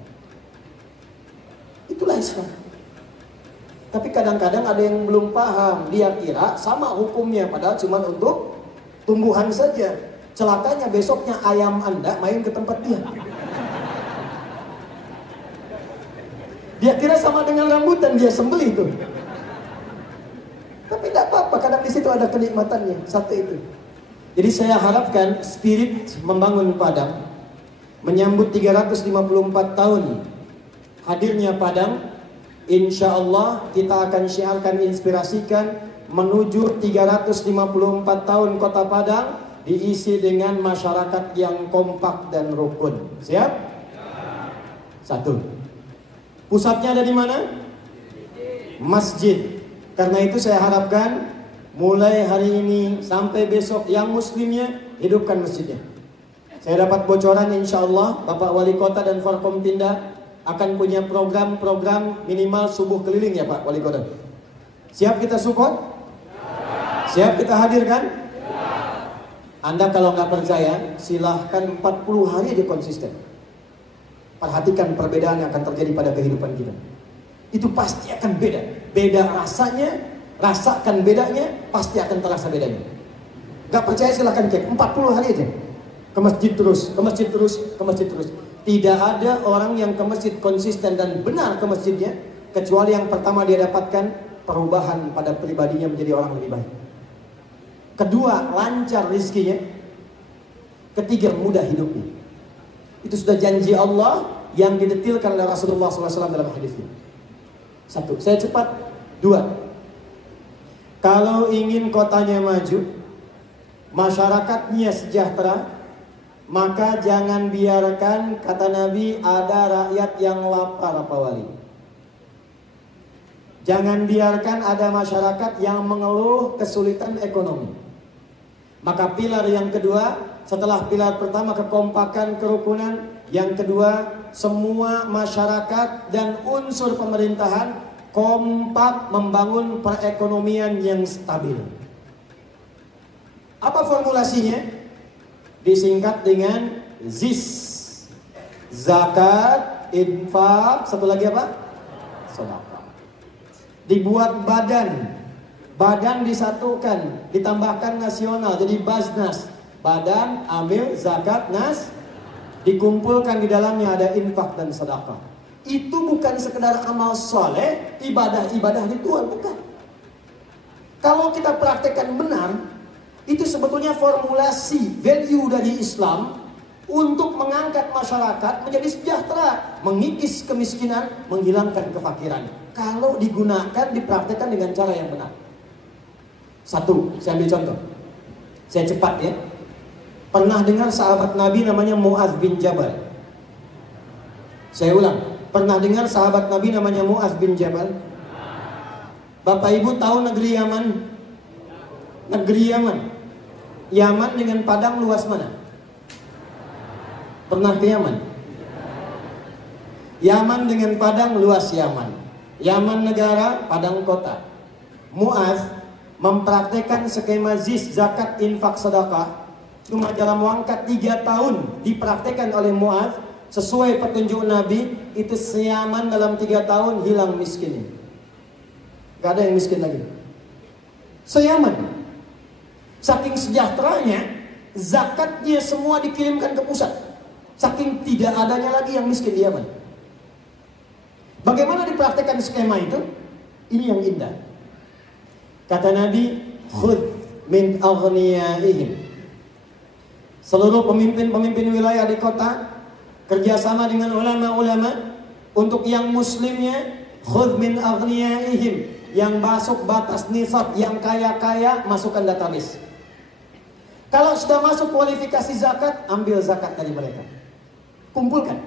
Itulah Islam. Tapi kadang-kadang ada yang belum paham. Dia kira sama hukumnya, padahal cuma untuk tumbuhan saja. Celakanya besoknya ayam Anda main ke tempat dia. Dia kira sama dengan rambutan, dia sembelih itu. Tapi tidak apa-apa, kadang di situ ada kenikmatannya. Satu itu. Jadi saya harapkan spirit membangun Padang, menyambut 354 tahun hadirnya Padang. Insya Allah kita akan syiarkan, inspirasikan menuju 354 tahun Kota Padang diisi dengan masyarakat yang kompak dan rukun. Siap? Satu. Pusatnya ada di mana? Masjid. Karena itu saya harapkan mulai hari ini sampai besok yang muslimnya hidupkan masjidnya. Saya dapat bocoran insya Allah Bapak Wali Kota dan Forkompinda akan punya program-program minimal subuh keliling ya Pak Wali Kota. Siap kita support? Siap kita hadirkan? Anda kalau nggak percaya, silahkan 40 hari aja konsisten. Perhatikan perbedaan yang akan terjadi pada kehidupan kita. Itu pasti akan beda. Beda rasanya, rasakan bedanya, pasti akan terasa bedanya. Nggak percaya silahkan cek, 40 hari aja. Ke masjid terus, ke masjid terus, ke masjid terus. Tidak ada orang yang ke masjid konsisten dan benar ke masjidnya, kecuali yang pertama dia dapatkan perubahan pada pribadinya menjadi orang lebih baik. Kedua, lancar rizkinya. Ketiga, mudah hidupnya. Itu sudah janji Allah yang didetilkan oleh Rasulullah SAW dalam hadisnya. Satu, saya cepat. Dua, kalau ingin kotanya maju, masyarakatnya sejahtera, maka jangan biarkan, kata Nabi, ada rakyat yang lapar, Pak Wali. Jangan biarkan ada masyarakat yang mengeluh kesulitan ekonomi. Maka pilar yang kedua, setelah pilar pertama kekompakan, kerukunan, yang kedua semua masyarakat dan unsur pemerintahan kompak membangun perekonomian yang stabil. Apa formulasinya? Disingkat dengan ZIS. Zakat, infak, satu lagi apa? Sedekah. Dibuat badan. Badan disatukan, ditambahkan nasional, jadi Basnas. Badan amil zakat nas. Dikumpulkan di dalamnya ada infak dan sedekah. Itu bukan sekedar amal soleh, ibadah-ibadah ritual, bukan. Kalau kita praktekkan benar, itu sebetulnya formulasi value dari Islam untuk mengangkat masyarakat menjadi sejahtera, mengikis kemiskinan, menghilangkan kefakiran. Kalau digunakan, dipraktekkan dengan cara yang benar. Satu, saya ambil contoh. Saya cepat ya. Pernah dengar sahabat Nabi namanya Mu'adz bin Jabal? Saya ulang. Pernah dengar sahabat Nabi namanya Mu'adz bin Jabal? Bapak Ibu tahu negeri Yaman? Negeri Yaman. Yaman dengan Padang luas mana? Pernah ke Yaman? Yaman dengan Padang luas Yaman. Yaman negara, Padang kota. Mu'adz mempraktekkan skema zakat, infak, sedekah cuma dalam waktu 3 tahun dipraktekkan oleh Mu'adz sesuai petunjuk Nabi. Itu se-Yaman dalam 3 tahun hilang miskinnya. Gak ada yang miskin lagi. Se-Yaman. Saking sejahteranya, zakatnya semua dikirimkan ke pusat. Saking tidak adanya lagi yang miskin di Yaman. Bagaimana dipraktekkan skema itu? Ini yang indah. Kata Nabi, khudh min aghniyaihim. Seluruh pemimpin-pemimpin wilayah di kota kerjasama dengan ulama-ulama untuk yang muslimnya, khudh min aghniyaihim, yang masuk batas nisab, yang kaya-kaya masukkan database. Kalau sudah masuk kualifikasi zakat, ambil zakat dari mereka. Kumpulkan.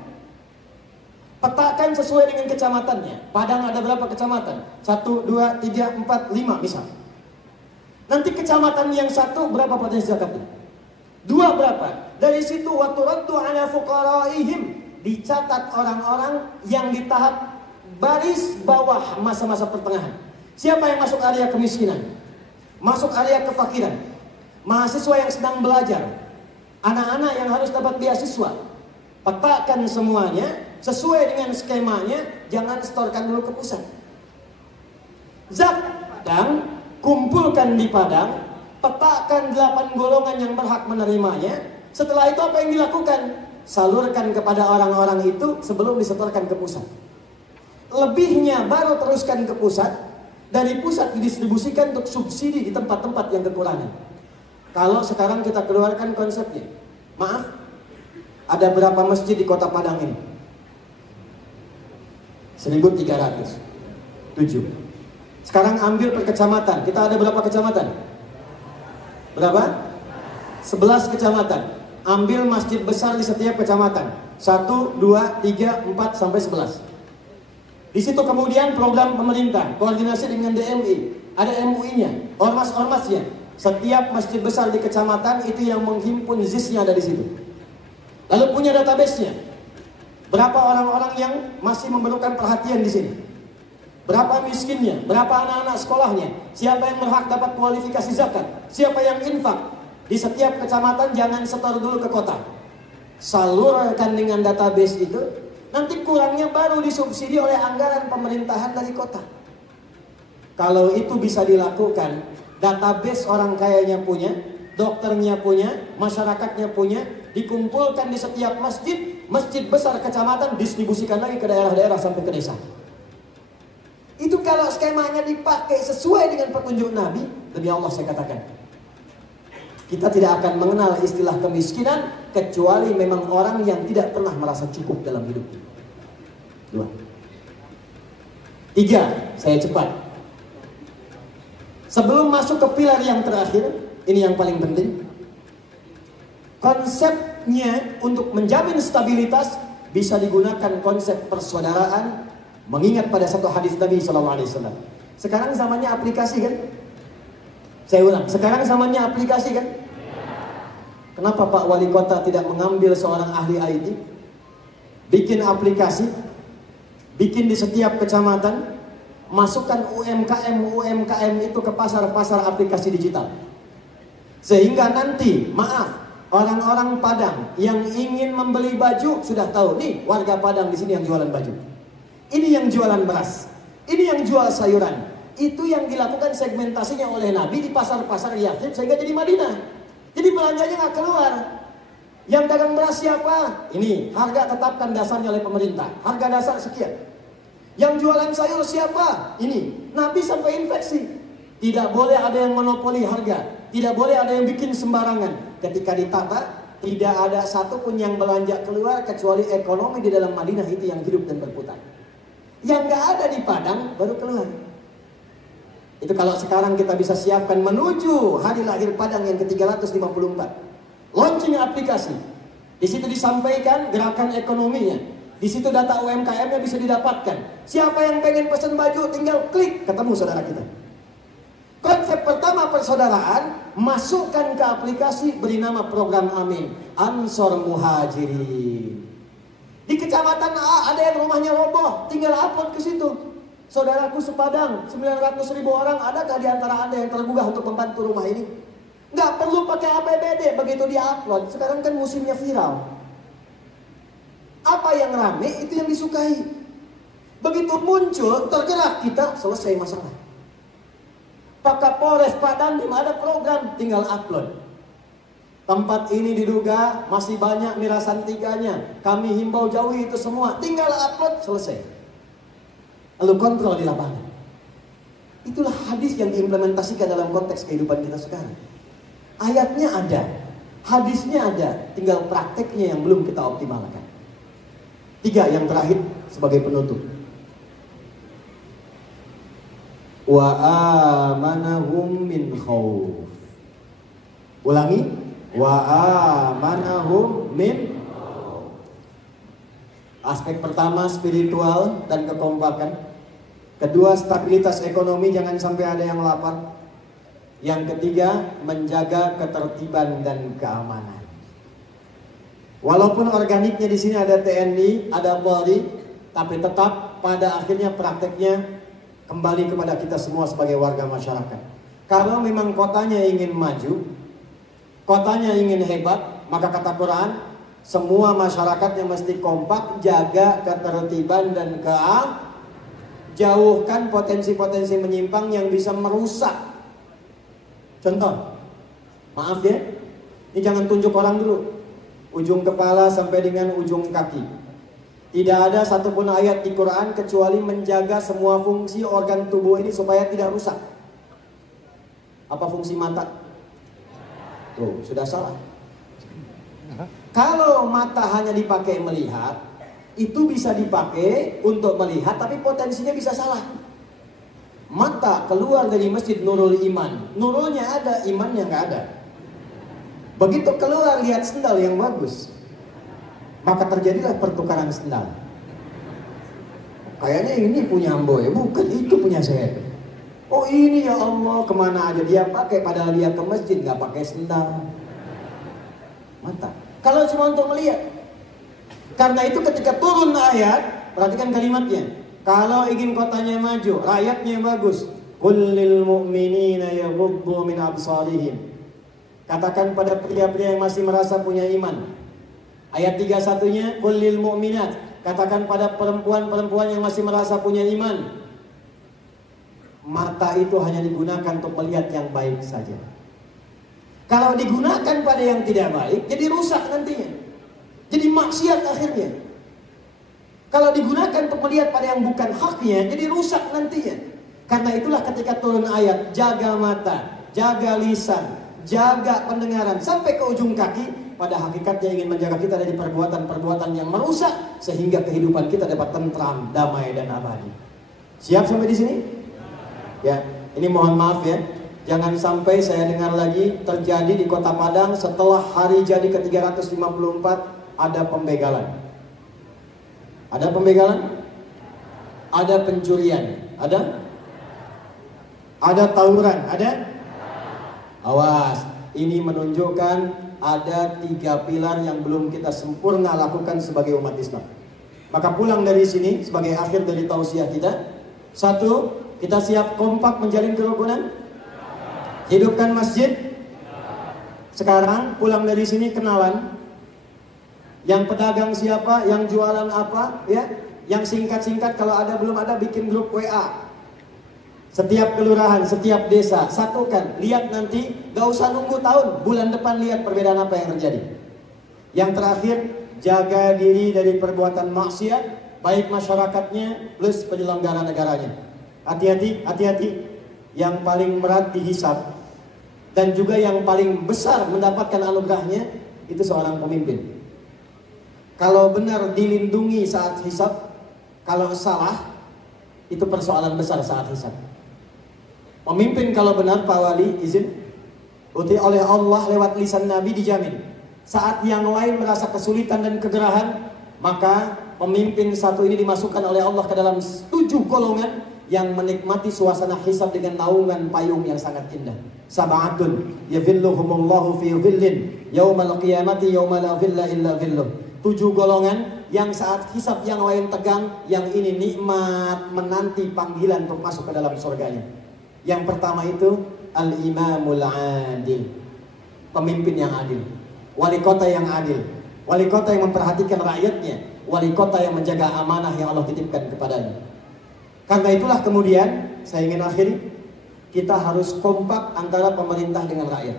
Petakan sesuai dengan kecamatannya. Padang ada berapa kecamatan? 1, 2, 3, 4, 5 misal. Nanti kecamatan yang 1 berapa potensi zakatnya? 2 berapa? Dari situ wa turaddu ala fuqaraihim, dicatat orang-orang yang di tahap baris bawah masa-masa pertengahan. Siapa yang masuk area kemiskinan? Masuk area kefakiran. Mahasiswa yang sedang belajar, anak-anak yang harus dapat beasiswa. Petakan semuanya sesuai dengan skemanya, jangan setorkan dulu ke pusat. Zakat Padang, kumpulkan di Padang, petakan 8 golongan yang berhak menerimanya. Setelah itu apa yang dilakukan? Salurkan kepada orang-orang itu sebelum disetorkan ke pusat. Lebihnya baru teruskan ke pusat. Dari pusat didistribusikan untuk subsidi di tempat-tempat yang kekurangan. Kalau sekarang kita keluarkan konsepnya, maaf, ada berapa masjid di kota Padang ini? 1.307. Sekarang ambil per kecamatan. Kita ada berapa kecamatan? Berapa? 11 kecamatan. Ambil masjid besar di setiap kecamatan. 1, 2, 3, 4 sampai 11. Di situ kemudian program pemerintah koordinasi dengan DMI, ada MUI-nya, ormas-ormasnya. Setiap masjid besar di kecamatan itu yang menghimpun ZIS-nya ada di situ. Lalu punya database-nya. Berapa orang-orang yang masih memerlukan perhatian di sini? Berapa miskinnya? Berapa anak-anak sekolahnya? Siapa yang berhak dapat kualifikasi zakat? Siapa yang infak? Di setiap kecamatan jangan setor dulu ke kota. Salurkan dengan database itu. Nanti kurangnya baru disubsidi oleh anggaran pemerintahan dari kota. Kalau itu bisa dilakukan, database orang kayanya punya, dokternya punya, masyarakatnya punya, dikumpulkan di setiap masjid, masjid besar kecamatan, distribusikan lagi ke daerah-daerah sampai ke desa. Itu kalau skemanya dipakai sesuai dengan petunjuk Nabi, demi Allah saya katakan, kita tidak akan mengenal istilah kemiskinan kecuali memang orang yang tidak pernah merasa cukup dalam hidupnya. 2. 3, saya cepat. Sebelum masuk ke pilar yang terakhir, ini yang paling penting. Konsepnya untuk menjamin stabilitas bisa digunakan konsep persaudaraan, mengingat pada satu hadis Nabi SAW. Sekarang zamannya aplikasi kan? Saya ulang, sekarang zamannya aplikasi kan? Kenapa Pak Wali Kota tidak mengambil seorang ahli IT? Bikin aplikasi, bikin di setiap kecamatan, masukkan UMKM itu ke pasar-pasar aplikasi digital. Sehingga nanti, maaf, orang-orang Padang yang ingin membeli baju sudah tahu, nih warga Padang di sini yang jualan baju. Ini yang jualan beras, ini yang jual sayuran. Itu yang dilakukan segmentasinya oleh Nabi di pasar-pasar Yathrib sehingga jadi Madinah. Jadi belanjanya nggak keluar. Yang dagang beras siapa? Ini, harga tetapkan dasarnya oleh pemerintah. Harga dasar sekian. Yang jualan sayur siapa? Ini. Nabi sampai infeksi. Tidak boleh ada yang monopoli harga. Tidak boleh ada yang bikin sembarangan. Ketika ditata, tidak ada satupun yang belanja keluar kecuali ekonomi di dalam Madinah itu yang hidup dan berputar. Yang gak ada di Padang baru keluar. Itu kalau sekarang kita bisa siapkan menuju hari lahir Padang yang ke-354. Launching aplikasi. Di situ disampaikan gerakan ekonominya. Di situ data UMKM-nya bisa didapatkan. Siapa yang pengen pesan baju tinggal klik, ketemu saudara kita. Konsep pertama persaudaraan, masukkan ke aplikasi beri nama program Amin, Ansor Muhajirin. Di kecamatan A ada yang rumahnya roboh, tinggal upload ke situ. Saudaraku sepadang, 900.000 orang, adakah di antara Anda yang tergugah untuk membantu rumah ini? Nggak perlu pakai APBD, begitu dia upload. Sekarang kan musimnya viral. Apa yang rame itu yang disukai. Begitu muncul, tergerak kita, selesai masalah. Pak Kapolres Padang ada program, tinggal upload. Tempat ini diduga masih banyak mirasan tiganya. Kami himbau jauhi itu semua. Tinggal upload, selesai. Lalu kontrol di lapangan. Itulah hadis yang diimplementasikan dalam konteks kehidupan kita sekarang. Ayatnya ada, hadisnya ada, tinggal prakteknya yang belum kita optimalkan. 3 yang terakhir sebagai penutup. Wa amanahum min khauf. Ulangi, wa amanahum min khauf. Aspek pertama spiritual dan kekompakan. Kedua, stabilitas ekonomi, jangan sampai ada yang lapar. Yang ketiga, menjaga ketertiban dan keamanan. Walaupun organiknya di sini ada TNI, ada Polri, tapi tetap pada akhirnya prakteknya kembali kepada kita semua sebagai warga masyarakat. Kalau memang kotanya ingin maju, kotanya ingin hebat, maka kata Quran, semua masyarakatnya mesti kompak, jaga ketertiban dan keamanan. Jauhkan potensi-potensi menyimpang yang bisa merusak. Contoh, maaf ya, ini jangan tunjuk orang dulu. Ujung kepala sampai dengan ujung kaki. Tidak ada satupun ayat di Quran kecuali menjaga semua fungsi organ tubuh ini supaya tidak rusak. Apa fungsi mata? Tuh, sudah salah. Kalau mata hanya dipakai melihat, itu bisa dipakai untuk melihat tapi potensinya bisa salah. Mata keluar dari masjid nurul iman, nurulnya ada, imannya nggak ada. Begitu keluar lihat sendal yang bagus, maka terjadilah pertukaran sendal. Kayaknya ini punya Ambo ya, bukan, itu punya saya. Oh ini ya Allah, kemana aja dia pakai, padahal dia ke masjid nggak pakai sendal. Mata. Kalau cuma untuk melihat. Karena itu ketika turun ayat, perhatikan kalimatnya. Kalau ingin kotanya maju, rakyatnya bagus. Qul lil mu'minina yaghuddu min absarihim. Katakan pada pria-pria yang masih merasa punya iman. Ayat 31-nya, qul lil mu'minat. Katakan pada perempuan-perempuan yang masih merasa punya iman. Mata itu hanya digunakan untuk melihat yang baik saja. Kalau digunakan pada yang tidak baik, jadi rusak nantinya. Jadi maksiat akhirnya. Kalau digunakan untuk melihat pada yang bukan haknya, jadi rusak nantinya. Karena itulah ketika turun ayat, jaga mata, jaga lisan, jaga pendengaran, sampai ke ujung kaki, pada hakikatnya ingin menjaga kita dari perbuatan-perbuatan yang merusak, sehingga kehidupan kita dapat tentram, damai, dan abadi. Siap sampai di sini? Ya, ini mohon maaf ya. Jangan sampai saya dengar lagi terjadi di Kota Padang setelah hari jadi ke-354 ada pembegalan. Ada pembegalan? Ada pencurian? Ada? Ada tawuran? Ada? Awas, ini menunjukkan ada 3 pilar yang belum kita sempurna lakukan sebagai umat Islam. Maka pulang dari sini sebagai akhir dari tausiah kita. 1, kita siap kompak menjalin kerukunan? Hidupkan masjid? Sekarang pulang dari sini kenalan. Yang pedagang siapa, yang jualan apa, ya? Yang singkat-singkat, kalau ada belum ada bikin grup WA. Setiap kelurahan, setiap desa, satukan. Lihat nanti, gak usah nunggu tahun, bulan depan lihat perbedaan apa yang terjadi. Yang terakhir, jaga diri dari perbuatan maksiat, baik masyarakatnya plus penyelenggara negaranya. Hati-hati, hati-hati. Yang paling berat dihisab dan juga yang paling besar mendapatkan anugerahnya itu seorang pemimpin. Kalau benar dilindungi saat hisab, kalau salah itu persoalan besar saat hisab. Pemimpin kalau benar, Pak Wali, izin, oleh Allah lewat lisan Nabi dijamin. Saat yang lain merasa kesulitan dan kegerahan, maka pemimpin satu ini dimasukkan oleh Allah ke dalam 7 golongan yang menikmati suasana hisab dengan naungan payung yang sangat indah. Sab'atun yadhilluhumullahu fi dhillin yaumal qiyamati yauma la dhilla illa dhilluh. 7 golongan yang saat hisab yang lain tegang, yang ini nikmat menanti panggilan untuk masuk ke dalam surganya. Yang pertama itu al-imamul adil, pemimpin yang adil. Wali kota yang adil, wali kota yang memperhatikan rakyatnya, wali kota yang menjaga amanah yang Allah titipkan kepadanya. Karena itulah kemudian saya ingin akhiri, kita harus kompak antara pemerintah dengan rakyat.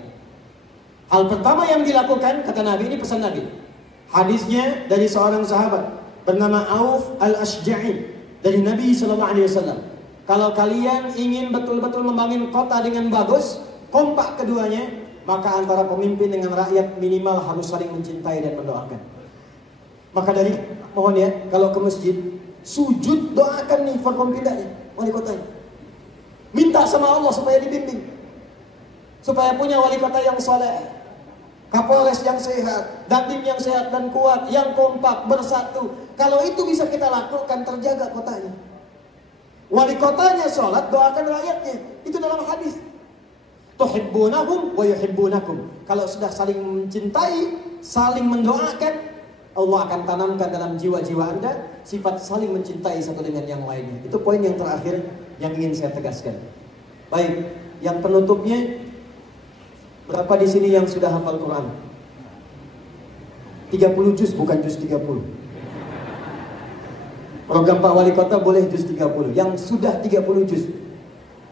Hal pertama yang dilakukan, kata Nabi, ini pesan Nabi. Hadisnya dari seorang sahabat bernama Auf al-Ashja'i dari Nabi SAW. Kalau kalian ingin betul-betul membangun kota dengan bagus, kompak keduanya, maka antara pemimpin dengan rakyat minimal harus saling mencintai dan mendoakan. Maka dari, mohon ya, kalau ke masjid, sujud doakan nih forkompindanya, wali kotanya. Minta sama Allah supaya dibimbing, supaya punya wali kota yang soleh, Kapolres yang sehat, Dandim yang sehat dan kuat, yang kompak, bersatu. Kalau itu bisa kita lakukan, terjaga kotanya. Wali kotanya sholat, doakan rakyatnya. Itu dalam hadis. Tuhibbunahum wa yuhibbunakum. Kalau sudah saling mencintai, saling mendoakan, Allah akan tanamkan dalam jiwa-jiwa Anda sifat saling mencintai satu dengan yang lainnya. Itu poin yang terakhir yang ingin saya tegaskan. Baik, yang penutupnya, berapa di sini yang sudah hafal Quran? 30 juz, bukan juz 30. Program Pak Wali Kota boleh juz 30. Yang sudah 30 juz.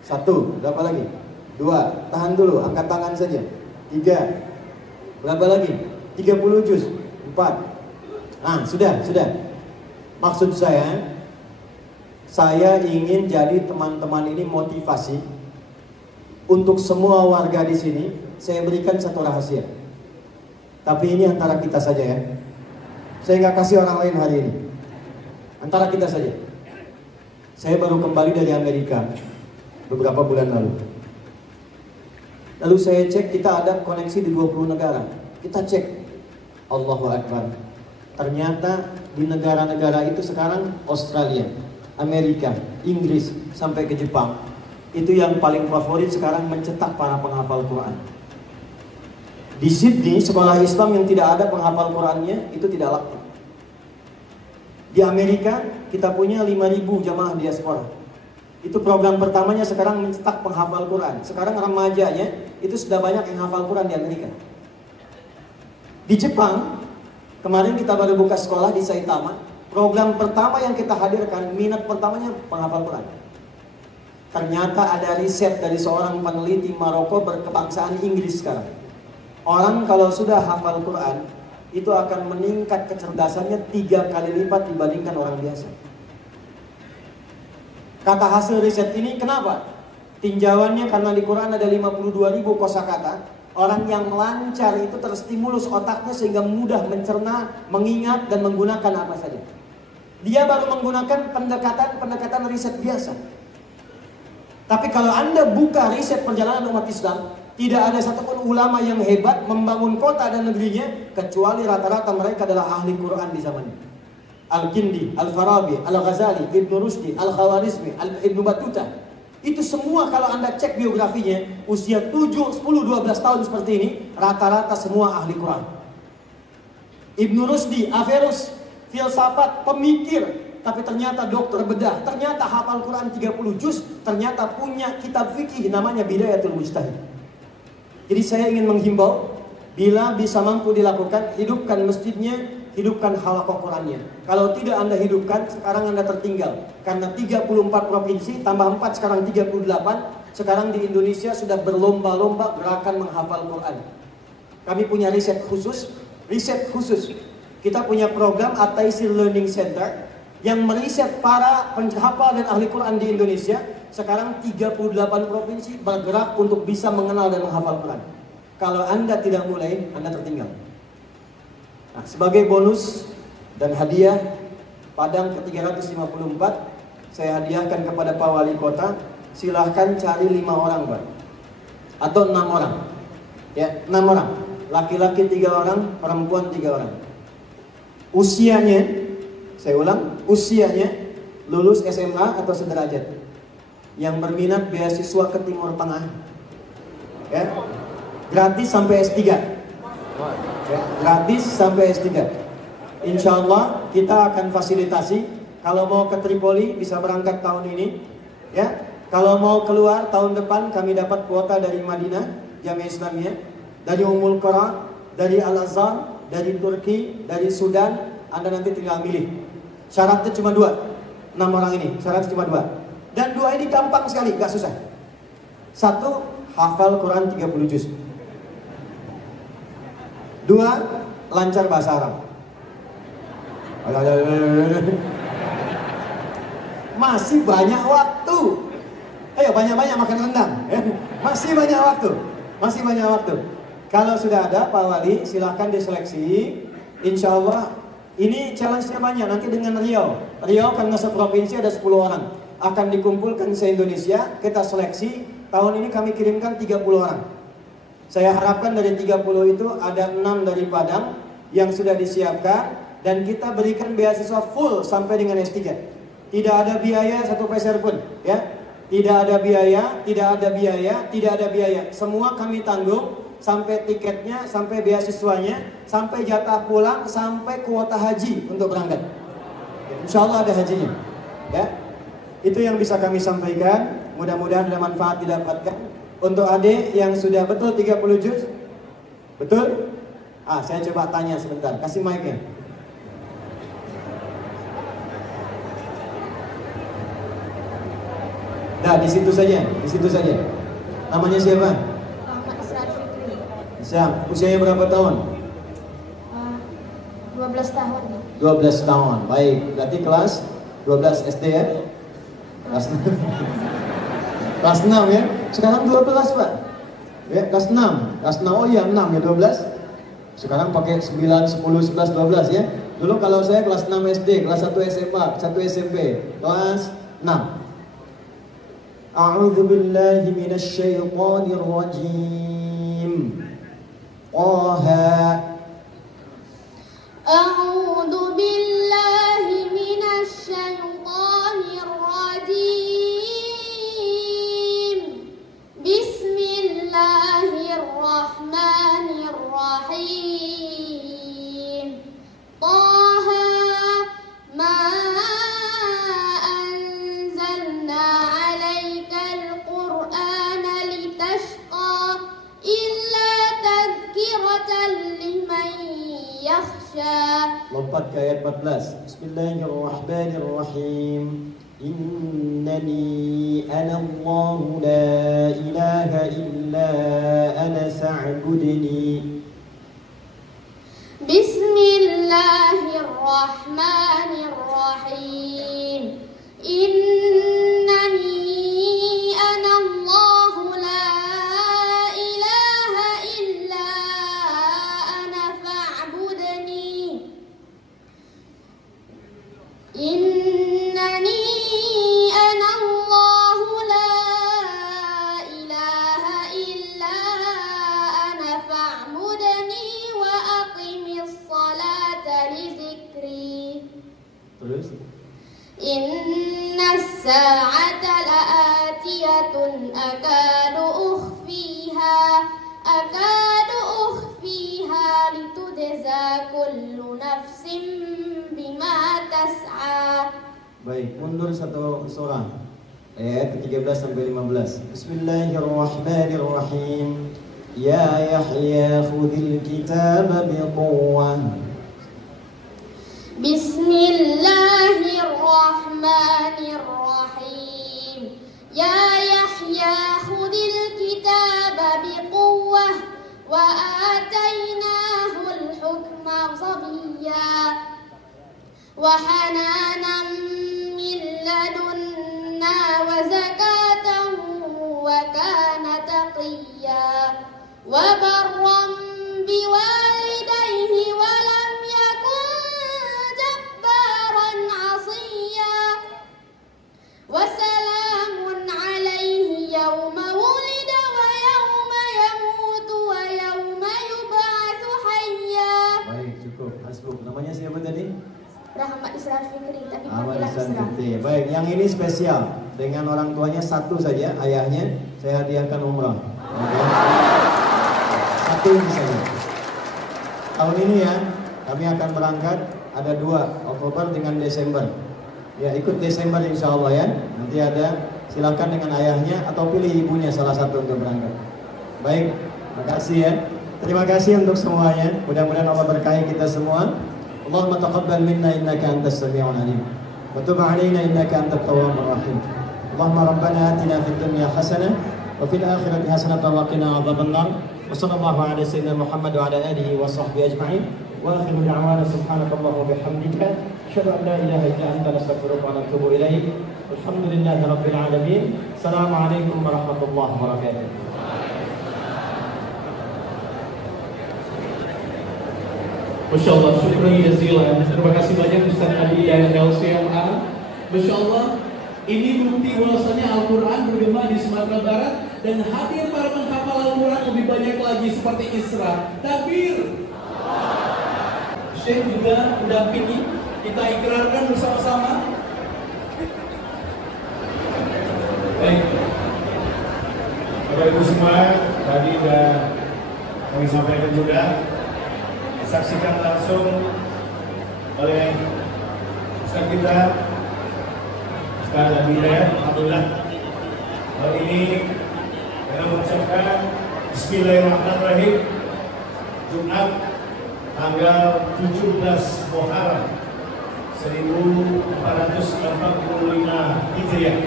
1, berapa lagi? 2, tahan dulu, angkat tangan saja. 3, berapa lagi? 30 juz. 4. Nah, sudah. Maksud saya ingin jadi teman-teman ini motivasi untuk semua warga di sini. Saya berikan satu rahasia. Tapi ini antara kita saja ya. Saya nggak kasih orang lain hari ini. Antara kita saja. Saya baru kembali dari Amerika beberapa bulan lalu. Lalu saya cek, kita ada koneksi di 20 negara. Kita cek, Allahu Akbar. Ternyata di negara-negara itu sekarang Australia, Amerika, Inggris, sampai ke Jepang. Itu yang paling favorit sekarang mencetak para penghafal Quran. Di Sydney, sekolah Islam yang tidak ada penghafal Qurannya, itu tidak laku. Di Amerika, kita punya 5.000 jamaah diaspora. Itu program pertamanya sekarang mencetak penghafal Quran. Sekarang remajanya itu sudah banyak yang hafal Quran di Amerika. Di Jepang, kemarin kita baru buka sekolah di Saitama. Program pertama yang kita hadirkan, minat pertamanya penghafal Quran. Ternyata ada riset dari seorang peneliti Maroko berkebangsaan Inggris sekarang. Orang kalau sudah hafal Quran, itu akan meningkat kecerdasannya 3 kali lipat dibandingkan orang biasa. Kata hasil riset ini, kenapa? Tinjauannya karena di Quran ada 52.000 kosakata. Orang yang lancar itu terstimulus otaknya sehingga mudah mencerna, mengingat dan menggunakan apa saja. Dia baru menggunakan pendekatan riset biasa. Tapi kalau Anda buka riset perjalanan umat Islam, tidak ada satupun ulama yang hebat membangun kota dan negerinya kecuali rata-rata mereka adalah ahli Quran di zamannya. Al-Kindi, Al-Farabi, Al-Ghazali, Ibnu Rushdi, Al-Khawarizmi, Ibnu Battuta. Itu semua kalau Anda cek biografinya, usia 7, 10, 12 tahun seperti ini, rata-rata semua ahli Quran. Ibnu Rushdi, Averroes, filsafat, pemikir, tapi ternyata dokter bedah, ternyata hafal Quran 30 juz, ternyata punya kitab fikih namanya Bidayatul Mujtahid. Jadi saya ingin menghimbau, bila bisa mampu dilakukan, hidupkan masjidnya, hidupkan halaqah Qurannya. Kalau tidak Anda hidupkan, sekarang Anda tertinggal. Karena 34 provinsi, tambah 4 sekarang 38, sekarang di Indonesia sudah berlomba-lomba gerakan menghafal Quran. Kami punya riset khusus, riset khusus. Kita punya program At-Taisir Learning Center yang meriset para penghafal dan ahli Quran di Indonesia. Sekarang 38 provinsi bergerak untuk bisa mengenal dan menghafal Quran. Kalau Anda tidak mulai, Anda tertinggal. Nah, sebagai bonus dan hadiah Padang ke-354, saya hadiahkan kepada Pak Wali Kota. Silahkan cari 5 orang, Pak, atau 6 orang. Ya, 6 orang. Laki-laki 3 orang, perempuan 3 orang. Usianya, saya ulang, usianya lulus SMA atau sederajat. Yang berminat beasiswa ke Timur Tengah, ya, gratis sampai S3, ya, gratis sampai S3. Insya Allah kita akan fasilitasi. Kalau mau ke Tripoli bisa berangkat tahun ini, ya. Kalau mau keluar tahun depan kami dapat kuota dari Madinah, Jamiah Islamiyah, dari Ummul Qura, dari Al-Azhar, dari Turki, dari Sudan. Anda nanti tinggal milih. Syaratnya cuma 2, 6 orang ini. Syaratnya cuma 2. Dan 2 ini gampang sekali, gak susah. 1, hafal Quran 30 juz. 2, lancar bahasa Arab. Masih banyak waktu. Ayo banyak-banyak makan rendang. Masih banyak waktu. Masih banyak waktu. Kalau sudah ada Pak Wali, silahkan diseleksi. Insya Allah ini challenge-nya banyak. Nanti dengan Riau karena seprovinsi ada 10 orang. Akan dikumpulkan se-Indonesia, kita seleksi. Tahun ini kami kirimkan 30 orang. Saya harapkan dari 30 itu ada 6 dari Padang yang sudah disiapkan, dan kita berikan beasiswa full sampai dengan S3. Tidak ada biaya 1 peser pun, ya. Tidak ada biaya, tidak ada biaya, tidak ada biaya. Semua kami tanggung, sampai tiketnya, sampai beasiswanya, sampai jatah pulang, sampai kuota haji untuk berangkat. Insya Allah ada hajinya, ya. Itu yang bisa kami sampaikan. Mudah-mudahan ada manfaat didapatkan. Untuk adik yang sudah betul 30 juz, betul? Saya coba tanya sebentar. Kasih mic-nya. Nah, di situ saja, di situ saja. Namanya siapa? Muhammad Israr Fikri. Siap. Usianya berapa tahun? 12 tahun. 12 tahun. Baik. Berarti kelas 12 SD ya? Kelas 6. Kelas 6 ya? Sekarang 12, Pak. Ya, kelas 6. Kelas 6. Oh iya, 6 ya, 12. Sekarang pakai 9, 10, 11, 12 ya. Dulu kalau saya kelas 6 SD, kelas 1 SMA, 1 SMP, kelas 6. A'udzu billahi minasy syaithanir rajim. Taha. A'udzu billahi minasy syaithanir rajim. Bismillahirrahmanirrahim. Taha ma anzalna 'alaikal qur'ana litashqa illa tadhkiratan liman yakhsha. Lompat ke ayat 14. Bismillahirrahmanirrahim. Innani ana Allahu la ilaha illa ana fa'budni. Bismillahirrahmanirrahim. Innani ana Allahu la ilaha illa ana fa'budni. Innani ana Allahu la ilaha illa ana fa'budni wa aqimis salata li dzikri. Terus Innas sa'ata la'atiyatun akadu ukhfiha litujza kullu nafsin bima tas'a. baik, mundur satu surah. Ayat ke-13 sampai 15. Bismillahirrahmanirrahim. Ya Yahya khudhil kitaba biquwwah. Bismillahirrahmanirrahim. Ya Yahya khudhil kitaba biquwwah wa atainahul hukma وحنانا من لدنا وزكاة وكان تقيا وبرا بوالديه ولم يكن جبارا عصيا وسلام عليه يوم ولد ويوم يموت ويوم يبعث حيا. Baik, cukup. Hasbuk. Namanya siapa tadi? Rahmat Israr Fikri, tapi Ahmad panggilan Ihsan Israr. Fikri. Baik, yang ini spesial. Dengan orang tuanya satu saja, ayahnya saya hadiahkan umrah. Oke. Satu ini saja. Tahun ini ya, kami akan berangkat ada 2 Oktober dengan Desember. Ya, ikut Desember insya Allah ya. Nanti ada, silakan dengan ayahnya atau pilih ibunya salah satu untuk berangkat. Baik, terima kasih ya. Terima kasih untuk semuanya. Mudah-mudahan Allah berkahi kita semua. Allahumma taqabbal minna innaka antas sami'ul alim. Wa tub 'alaina innaka antat tawwabur rahim. Allahumma rabbana atina fid dunya hasanah wa fil akhirati hasanah wa qina adzabannar. Wa sallallahu ala sayyidina Muhammad wa ala alihi wa sahbihi ajma'in. Wa akhiru da'wana subhanakallahumma wa bihamdika asyhadu an la ilaha illa anta nastaghfiruka wa natubu ilaik. Alhamdulillahi rabbil alamin. Assalamualaikum warahmatullahi wabarakatuh. Masya Allah, syukran jazilan. Terima kasih banyak Ustaz Adi dari LCMA. Masya Allah, ini bukti bahwasanya Al-Quran bergema di Sumatera Barat dan hadir para penghafal Al-Quran lebih banyak lagi seperti Isra. Takbir. Syekh juga mendampingi. Kita ikrarkan bersama-sama. Baik, Bapak Ibu semua, tadi sudah kami sampaikan juga, disaksikan langsung oleh Ustaz kita, Ustaz Hidayat. Alhamdulillah hari ini kita mengucapkan Bismillahirrahmanirrahim, Jumat tanggal 17 Muharram 1445 Hijriah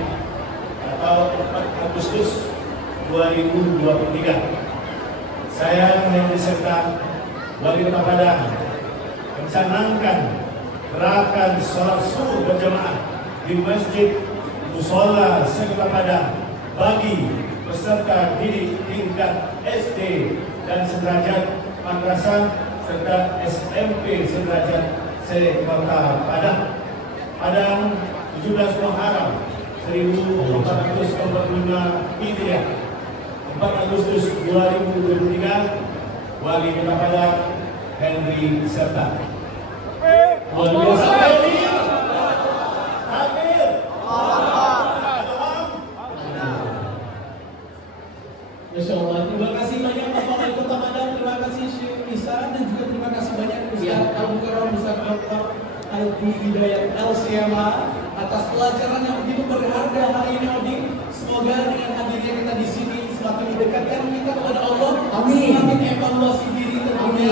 atau 4 Agustus 2023. Saya yang diserta Wali Kota Padang mencanangkan gerakan sholat subuh berjamaah di Masjid Musola Sekota Padang bagi peserta didik tingkat SD dan sederajat madrasah serta SMP sederajat Sekota Padang. Padang 17 Muharram 1445 Hijriah 4 Agustus 2023. Wali Kota Padang Henry Serta. Luar biasa. Hadir. Masya Allah, terima kasih banyak Bapak Wali Kota Padang, terima kasih Syekh Isa, dan juga terima kasih banyak Ustaz Al-Mukarram Ustaz Dr. Adi Hidayat LCMA atas pelajaran yang begitu berharga hari ini, Odi. Semoga dengan hadirnya kita di sini semakin mendekatkan kita kepada Allah, semakin evaluasi diri tentunya.